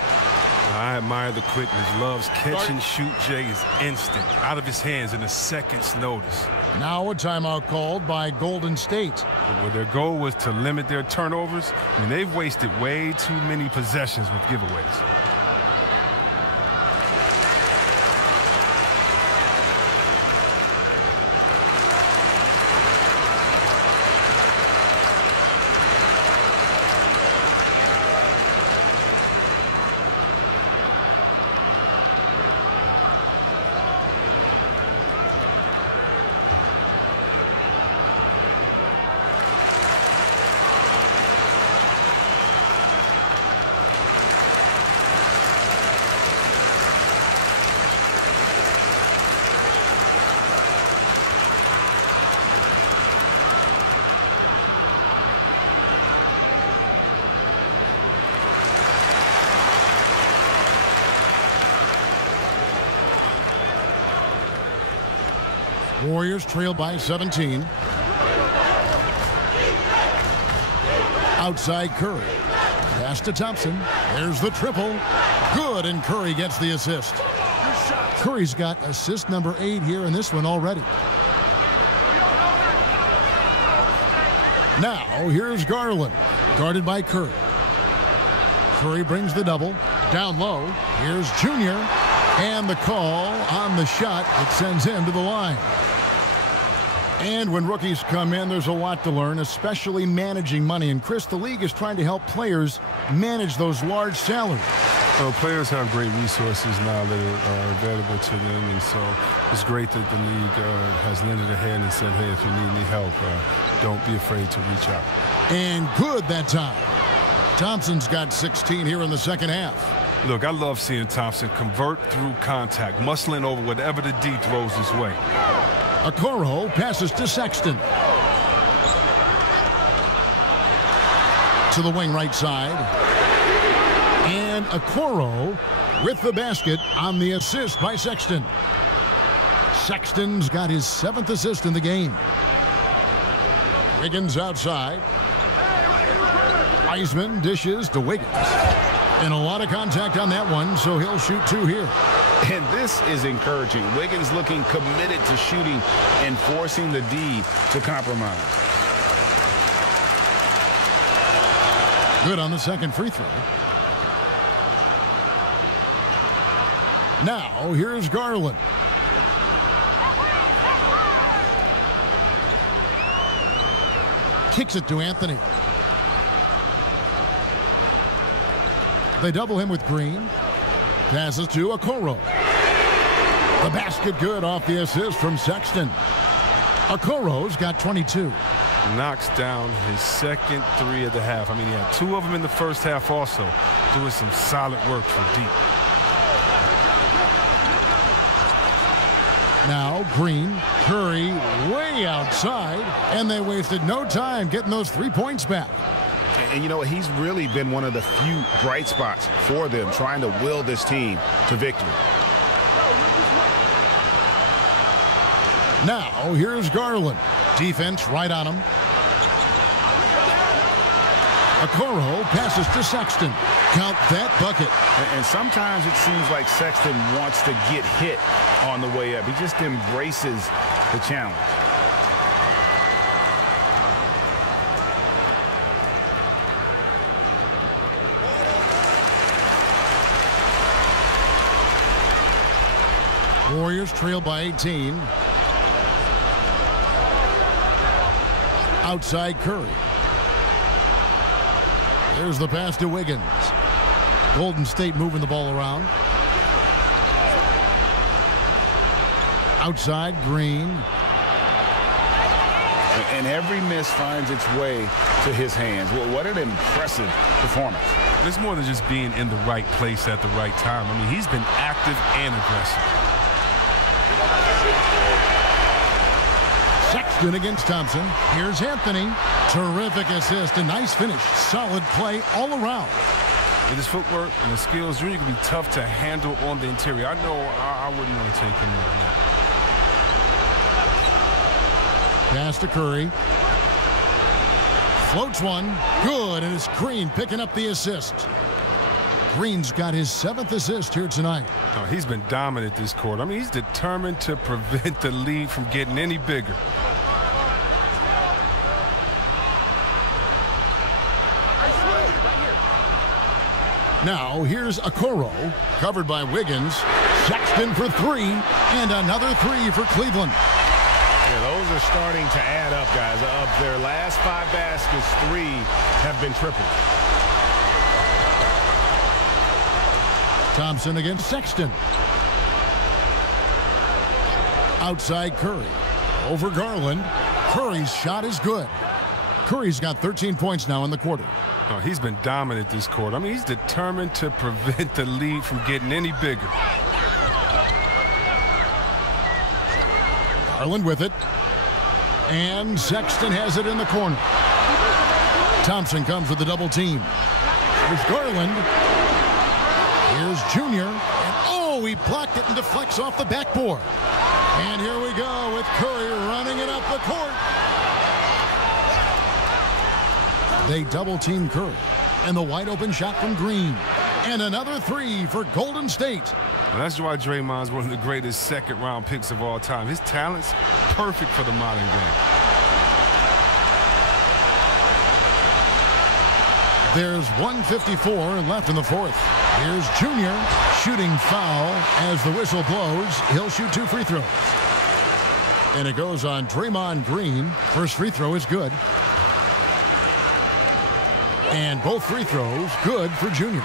I admire the quickness. Love's catch and shoot, Jay, is instant. Out of his hands in a second's notice. Now a timeout called by Golden State. Well, their goal was to limit their turnovers. I mean, they've wasted way too many possessions with giveaways. Warriors trail by 17. Outside Curry. Pass to Thompson. There's the triple. Good, and Curry gets the assist. Curry's got assist number 8 here in this one already. Now, here's Garland, guarded by Curry. Curry brings the double. Down low, here's Junior. And the call on the shot that sends him to the line. And when rookies come in, there's a lot to learn, especially managing money. And Chris, the league is trying to help players manage those large salaries. Well, players have great resources now that are available to them, and so it's great that the league has lended a hand and said, hey, if you need any help, don't be afraid to reach out. And good that time. Thompson's got 16 here in the second half. Look, I love seeing Thompson convert through contact, muscling over whatever the D throws his way. Okoro passes to Sexton. To the wing right side. And Okoro with the basket on the assist by Sexton. Sexton's got his 7th assist in the game. Wiggins outside. Wiseman dishes to Wiggins. And a lot of contact on that one, so he'll shoot 2 here. And this is encouraging. Wiggins looking committed to shooting and forcing the D to compromise. Good on the second free throw. Now, here's Garland. Kicks it to Anthony. They double him with Green. Passes to Okoro. The basket good off the assist from Sexton. Okoro's got 22. Knocks down his second 3 of the half. I mean, he had 2 of them in the first half also, doing some solid work from deep. Now Green, Curry way outside, and they wasted no time getting those 3 points back. And you know what? He's really been one of the few bright spots for them, trying to will this team to victory. Now, here's Garland. Defense right on him. Okoro passes to Sexton. Count that bucket. And sometimes it seems like Sexton wants to get hit on the way up. He just embraces the challenge. Warriors trail by 18. Outside Curry. There's the pass to Wiggins. Golden State moving the ball around. Outside Green. And every miss finds its way to his hands. Well, what an impressive performance. It's more than just being in the right place at the right time. I mean, he's been active and aggressive. Sexton against Thompson. Here's Anthony. Terrific assist. A nice finish. Solid play all around. With his footwork and his skills, Junior can be tough to handle on the interior. I know I wouldn't want to take him on that. Pass to Curry. Floats one. Good. And it's Green picking up the assist. Green's got his 7th assist here tonight. Oh, he's been dominant this quarter. I mean, he's determined to prevent the lead from getting any bigger. Now, here's Okoro, covered by Wiggins. Sexton for 3, and another 3 for Cleveland. Yeah, those are starting to add up, guys. Of their last 5 baskets, 3 have been tripled. Thompson against Sexton. Outside Curry. Over Garland. Curry's shot is good. Curry's got 13 points now in the quarter. Oh, he's been dominant this quarter. I mean, he's determined to prevent the lead from getting any bigger. Garland with it. And Sexton has it in the corner. Thompson comes with the double team. Here's Garland. Here's Junior. And oh, he blocked it and deflects off the backboard. And here we go with Curry running it up the court. They double-team Curry. And the wide-open shot from Green. And another three for Golden State. And that's why Draymond's one of the greatest second-round picks of all time. His talent's perfect for the modern game. There's 1:54 left in the fourth. Here's Junior shooting foul as the whistle blows. He'll shoot 2 free throws. And it goes on Draymond Green. First free throw is good. And both free throws good for Junior.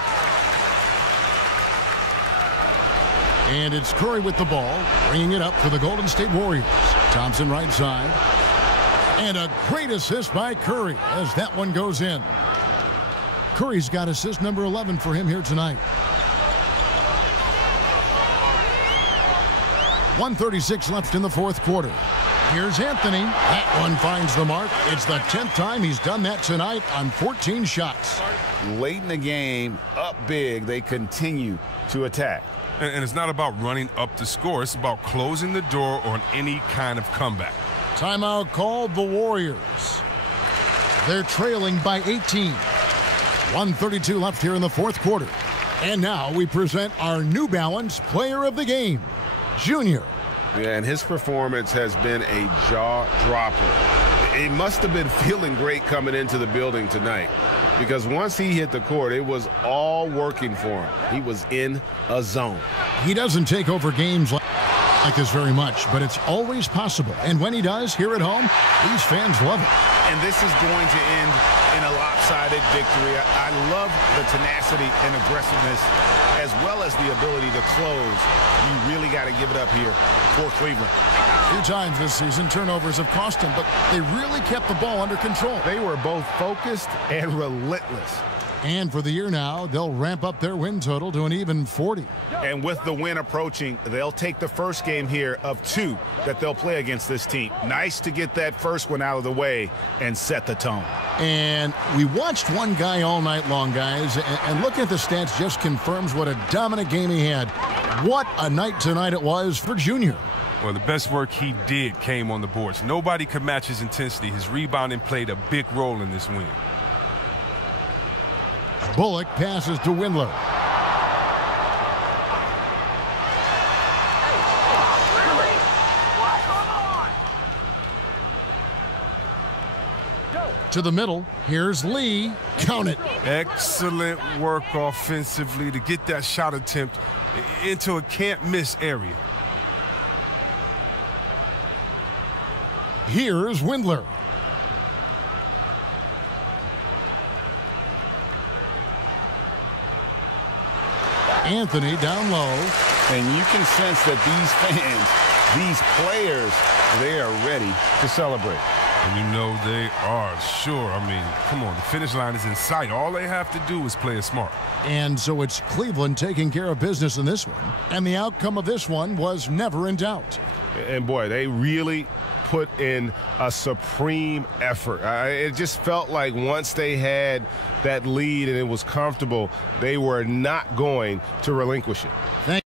And it's Curry with the ball, bringing it up for the Golden State Warriors. Thompson right side. And a great assist by Curry as that one goes in. Curry's got assist number 11 for him here tonight. 1:36 left in the fourth quarter. Here's Anthony. That one finds the mark. It's the 10th time he's done that tonight on 14 shots. Late in the game, up big, they continue to attack. And it's not about running up the score. It's about closing the door on any kind of comeback. Timeout called the Warriors. They're trailing by 18. 1:32 left here in the fourth quarter. And now we present our New Balance Player of the Game, Junior. Yeah, and his performance has been a jaw-dropper. He must have been feeling great coming into the building tonight because once he hit the court, it was all working for him. He was in a zone. He doesn't take over games like this very much, but it's always possible. And when he does, here at home, these fans love it. And this is going to end in a lopsided victory. I love the tenacity and aggressiveness as well as the ability to close. You really got to give it up here for Cleveland. 2 times this season, turnovers have cost him, but they really kept the ball under control. They were both focused and relentless. And for the year now, they'll ramp up their win total to an even 40. And with the win approaching, they'll take the first game here of 2 that they'll play against this team. Nice to get that first one out of the way and set the tone. And we watched one guy all night long, guys, and looking at the stats just confirms what a dominant game he had. What a night tonight it was for Junior. Well, the best work he did came on the boards. Nobody could match his intensity. His rebounding played a big role in this win. Bullock passes to Windler. To the middle. Here's Lee. Count it. Excellent work offensively to get that shot attempt into a can't-miss area. Here's Windler. Anthony down low. And you can sense that these fans, these players, they are ready to celebrate. And you know they are, sure. I mean, come on, the finish line is in sight. All they have to do is play it smart. And so it's Cleveland taking care of business in this one. And the outcome of this one was never in doubt. And boy, they really put in a supreme effort. It just felt like once they had that lead and it was comfortable, they were not going to relinquish it.